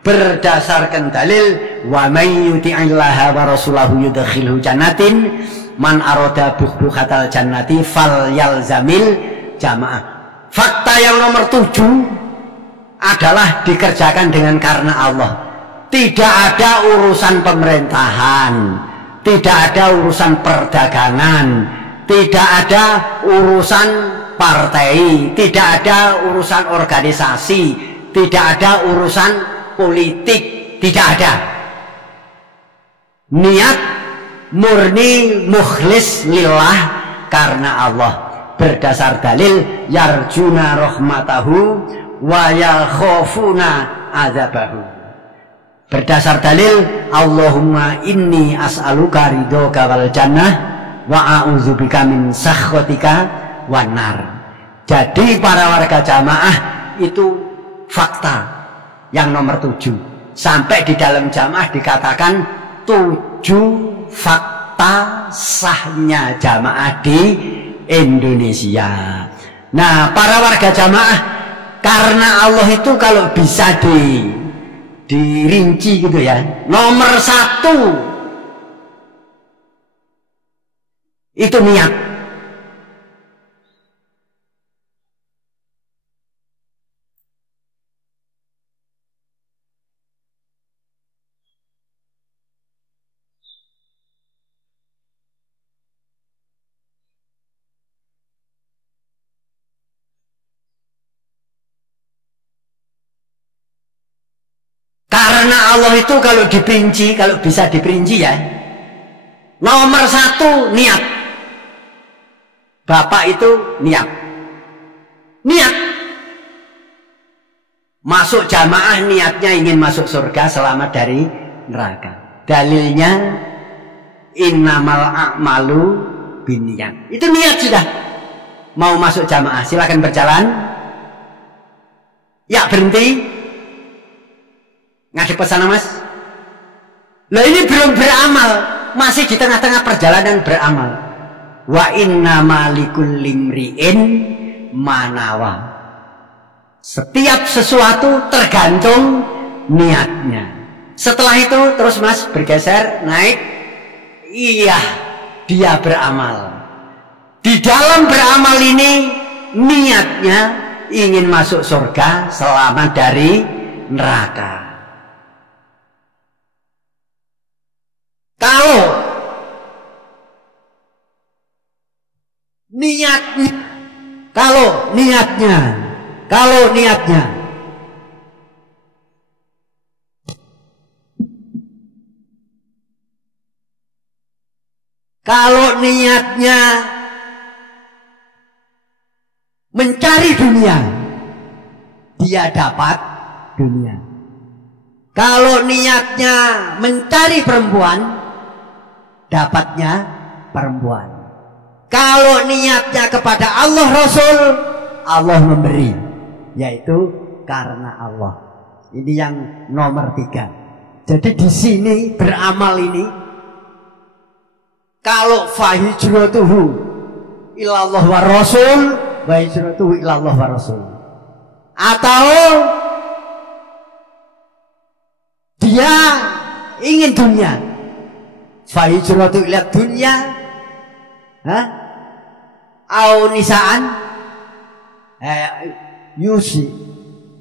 Berdasarkan dalil wa may yuti'illaha wa rasulahu yudkhilhu jannatin man arada buhbuhatal jannati fal yalzamil jamaah. Fakta yang nomor 7 adalah dikerjakan dengan karena Allah. Tidak ada urusan pemerintahan, tidak ada urusan perdagangan, tidak ada urusan partai, tidak ada urusan organisasi, tidak ada urusan politik, tidak ada. Niat murni mukhlis lillah karena Allah. Berdasar dalil yarjuna rahmatahu wa yakhafuna adzabahu. Berdasar dalil Allahumma inni as'aluka ridhoka wal jannah wa a'udzubika min sakhatika wan nar. Jadi para warga jamaah itu fakta yang nomor 7. Sampai di dalam jamaah dikatakan 7 fakta sahnya jamaah di Indonesia. Nah, para warga jamaah, karena Allah itu kalau bisa dirinci gitu ya, nomor 1 itu niat. Karena Allah itu kalau diperinci, kalau bisa diperinci ya, nomor 1 niat. Bapak itu niat. Masuk jamaah niatnya ingin masuk surga, selamat dari neraka. Dalilnya innamal a'malu binniyat. Itu niat sudah. Mau masuk jamaah, silakan berjalan. Ya, berhenti. Ngadep pesana mas. Lah ini belum beramal. masih di tengah-tengah perjalanan beramal. Wa inna malikul limri'in manawa. Setiap sesuatu tergantung niatnya. Setelah itu terus Mas bergeser naik. Iya, dia beramal. Di dalam beramal ini niatnya ingin masuk surga, selamat dari neraka. Kalau niatnya mencari dunia, dia dapat dunia. Kalau niatnya mencari perempuan, dapatnya perempuan. Kalau niatnya kepada Allah Rasul, Allah memberi, yaitu karena Allah. Ini yang nomor 3. Jadi di sini beramal ini, kalau fahijratuhu ilallah wa rasul, fahijratuhu ilallah wa rasul, atau dia ingin dunia, fahijratuhu ila dunia, au nisaan yusi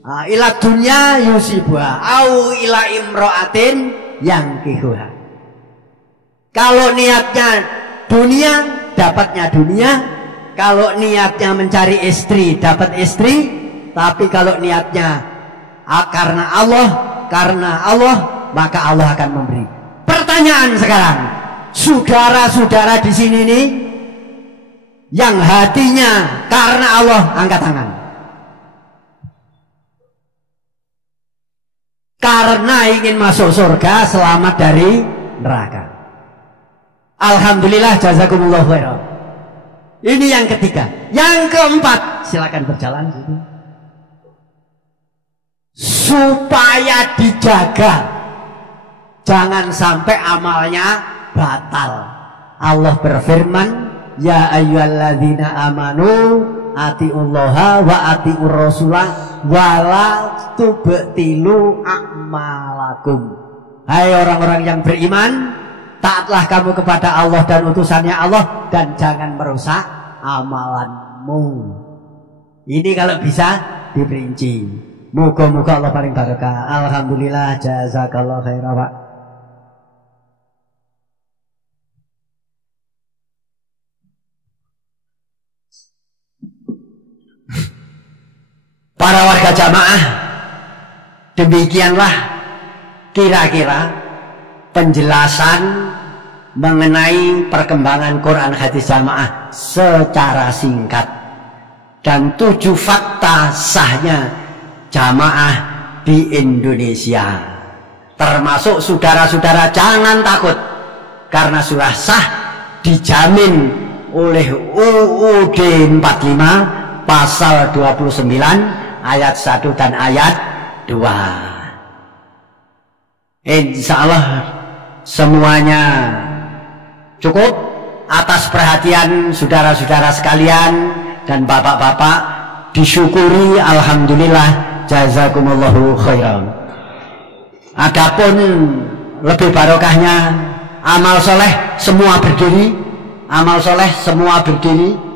ila dunya yusibuha au ila imro'atin yang kihuha. Kalau niatnya dunia, dapatnya dunia. Kalau niatnya mencari istri, dapat istri. Tapi kalau niatnya karena Allah, maka Allah akan memberi. Pertanyaan sekarang, saudara-saudara di sini nih, yang hatinya karena Allah, angkat tangan. Karena ingin masuk surga, selamat dari neraka. Alhamdulillah, jazakumullah khairan. Ini yang ketiga. Yang keempat, silakan berjalan situ. Supaya dijaga, jangan sampai amalnya batal. Allah berfirman, ya ayyuhalladzina amanu atiullaha wa atiur rasulah wala tubtilu a'malakum. Hai orang-orang yang beriman, taatlah kamu kepada Allah dan utusannya Allah, dan jangan merusak amalanmu. Ini kalau bisa diperinci. Moga-moga Allah paling barokah. Alhamdulillah, jazakallah khairan, Pak. Para warga jamaah, demikianlah kira-kira penjelasan mengenai perkembangan Quran hadis jamaah secara singkat, dan 7 fakta sahnya jamaah di Indonesia. Termasuk saudara-saudara jangan takut, karena sudah sah, dijamin oleh UUD 45 pasal 29 ayat 1 dan ayat 2. Insya Allah semuanya cukup. Atas perhatian saudara-saudara sekalian dan bapak-bapak, disyukuri, alhamdulillah, jazakumullahu khairan. Adapun lebih barokahnya, amal soleh semua berdiri. Amal soleh semua berdiri.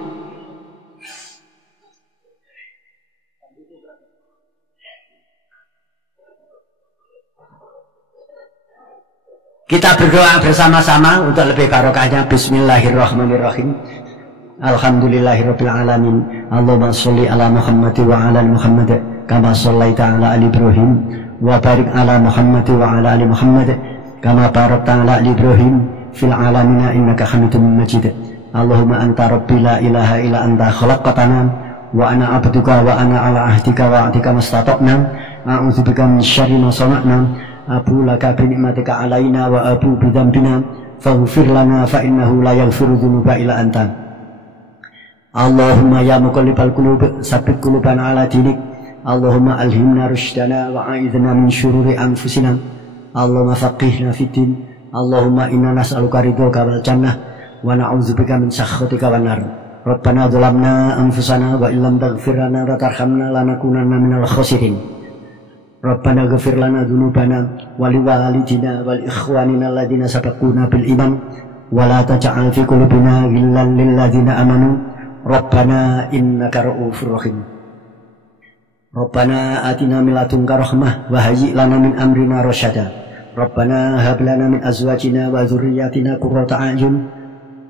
Kita berdoa bersama-sama untuk lebih barokahnya. Bismillahirrahmanirrahim. Alhamdulillahirabbil alamin. Allahumma sholli ala Muhammad wa ala Muhammad kama shallaita ala ali Ibrahim wa barik ala Muhammad wa ala ali Muhammad kama barakta ala ali Ibrahim fil alamin innaka Hamidum Majid. Allahumma anta rabbi la ilaha illa anta khalaqtana wa ana abduka wa ana ala ahdika wa ahdika mastata'na a'udzubika min syarri ma sana'na abu laka bi ni'matika alaina wa abu bi dzambina faghfir lana fa innahu la yaghfiru dzunuba illa anta. Allahumma ya muqallibal qulub tsabbit qulubana ala dinik. Allahumma alhimna rusydana wa a'idna min syururi anfusina. Allahumma faqihna fid din Allahumma inna nas'aluka ridhoka wal jannah wa na'udzubika min sakhatika wan nar. Rabbana dzalamna anfusana wa illam taghfir lana wa tarhamna lanakunanna minal khasirin. Rabbana ighfir lana dzunubana wa liwalidina wal ikhwanina alladziina sabaquna bil iman wa la taj'al fi qulubina ghillan lil ladzina amanu. Rabbana innaka ra'ufur rahim. Rabbana atina min ladunka rahmah wa hayyi' lana min amrina rasyada. Rabbana hab lana min azwajina wa dzurriyyatina qurrata a'yun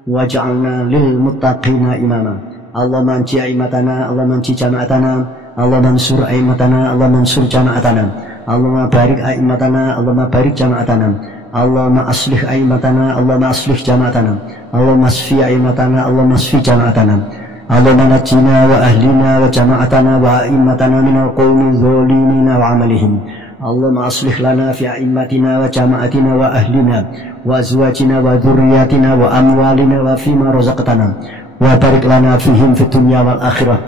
waj'alna lil muttaqina imama. Allahumma anji aimatana, Allahumma anji jama'atana, Allahumma ansur aimatana, Allahumma ansur jama'atana, Allahumma barik aimatana, Allahumma barik jama'atana, Allahumma aslih aimatana, Allahumma aslih jama'atana, Allahumma asfi aimatana, Allahumma asfi jama'atana, Allahumma najjina wa ahlina wa jama'atana wa aimatana minal qawmi dzalimina wa amalihim. Allahumma aslih lana fi a'immatina wa jama'atina wa ahlina wa azwajina wa dzurriyyatina wa amwalina wa fima razaqtana wa barik lana fihim fid dunya wal akhirah.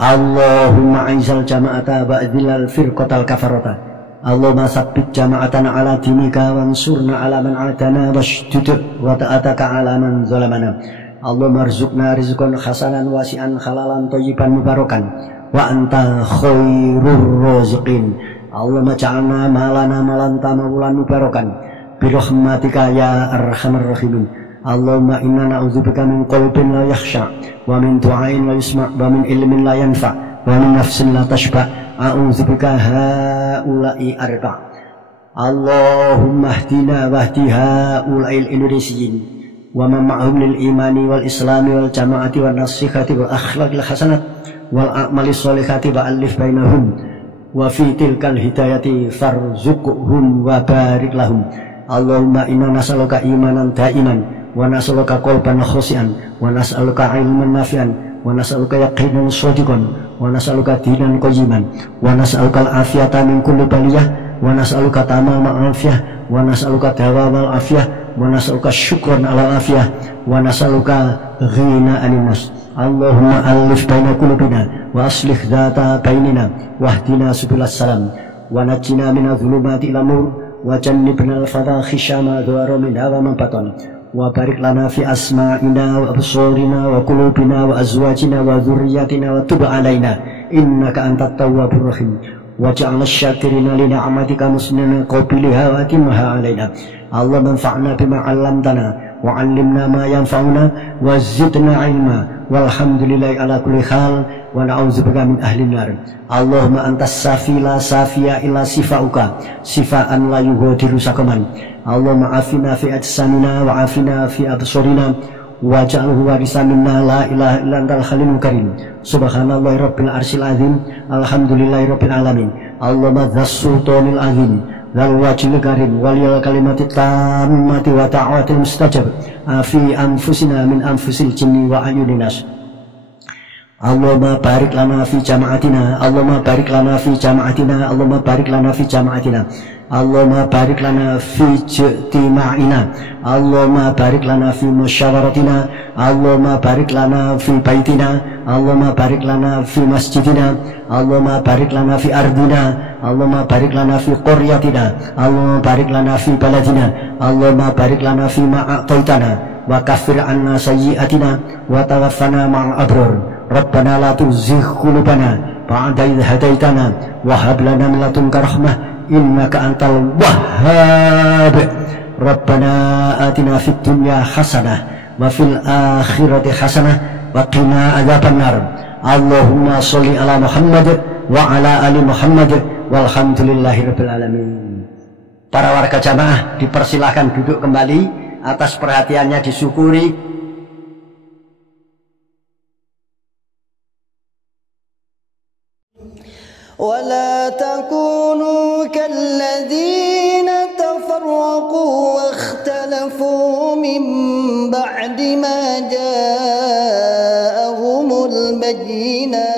Allahumma aizal jama'ata wa adhilal firqatal kafarata. Allahumma sabbit jama'atana ala dinika wansurna ala man adana washdud wa ta'ataka ala man zalamana. Allahumma arzuqna rizqan hasanan wasi'an halalan thayyiban mubarakan wa anta khairur raziqin. Allahumma ja'alna malana malanta maulan mubarakan bi rahmatika ya arhamar rahimin. Allahumma inna na'udzubika min qalbin la yakhsha wa min du'ain la yusma' wa min ilmin la yanfa' wa min nafsin la tashba'. A'udzubika haula'i arba'. Allahumma hdina wa hdi haula'il indonesiyin wa man ma'hum lil imani wal islami wal jama'ati wal nasihati wal akhlaqil hasanat wal a'mali sholihati wa alif bainahum wa fi tilkal hidayati farzuqhum wa barik lahum. Allahumma inna nas'aluka imanan daiman wa nas'aluka qalban khashi'an wa nas'aluka ilman nafi'an wa nas'aluka yaqinan shadiqan wa nas'aluka dinan qayyiman wa nas'aluka al-afiyata min kulli baliyah wa nas'aluka tamamal afiyah wa nas'aluka dawamal afiyah wa nas'aluka syukran ala afiyah wa nas'aluka ghina anin nas. Allahumma alif baina qulubina wa aslih dhata bainina wahdina subilas salam wa najjina minadh dhulumati ila nur wa jannibna al-fadhahisha ma dhara minha wa ma batan wa barik lana fi asma'ina wa absarina wa qulubina wa azwajina wa dhurriyyatina wa tub alaina innaka antat tawwabur rahim waj'al asyakirina li ni'matika musnina qabiliha wa atimha alaina. Allahumma anfa'na bima 'allamtana wa 'allimna ma yanfa'una wa zidna 'ilma walhamdulillahi ala kulli hal wa na'udzubika min ahli nar. Allahumma antas safi la safiya illa sifauka sifaan la yughadiru saqaman. Allahumma afina fi ajsamina wa afina fi absarina waj'alhu warisan minna la ilaha illa antal halimul karim. Subhanallahi rabbil arsyil azim. Alhamdulillahi rabbil alamin. Allahumma dzas sultanil azim dzal wajhil karim waliyal kalimati tammati wa ta'atil mustajab fi anfusina min anfusil jinni wa ayunin nas. Allahumma barik lana fi jama'atina, Allahumma barik lana fi jama'atina, Allahumma barik lana fi jama'atina, Allahumma barik lana fi ijtima'ina, Allahumma barik lana fi musyawaratina, Allahumma barik lana fi baitina, Allahumma barik lana fi masjidina, Allahumma barik lana fi ardina, Allahumma barik lana fi qaryatina, Allahumma barik lana fi baladina, Allahumma barik lana fi ma a'taitana wa kaffir anna sayyi'atina wa tawaffana ma'al abrar. Rabbana la tuzigh qulubana ba'da idh hadaitana wa hab lana min ladunka rahmah innaka antal wahhab. Rabbana atina fid dunya hasanah wa fil akhirati hasanah wa qina adzabannar. Allahumma sholli ala Muhammad wa ala ali Muhammad walhamdulillahirabbil alamin. Para warga jamaah dipersilahkan duduk kembali, atas perhatiannya disyukuri. ولا تكونوا كالذين تفرقوا واختلفوا من بعد ما جاءهم البينات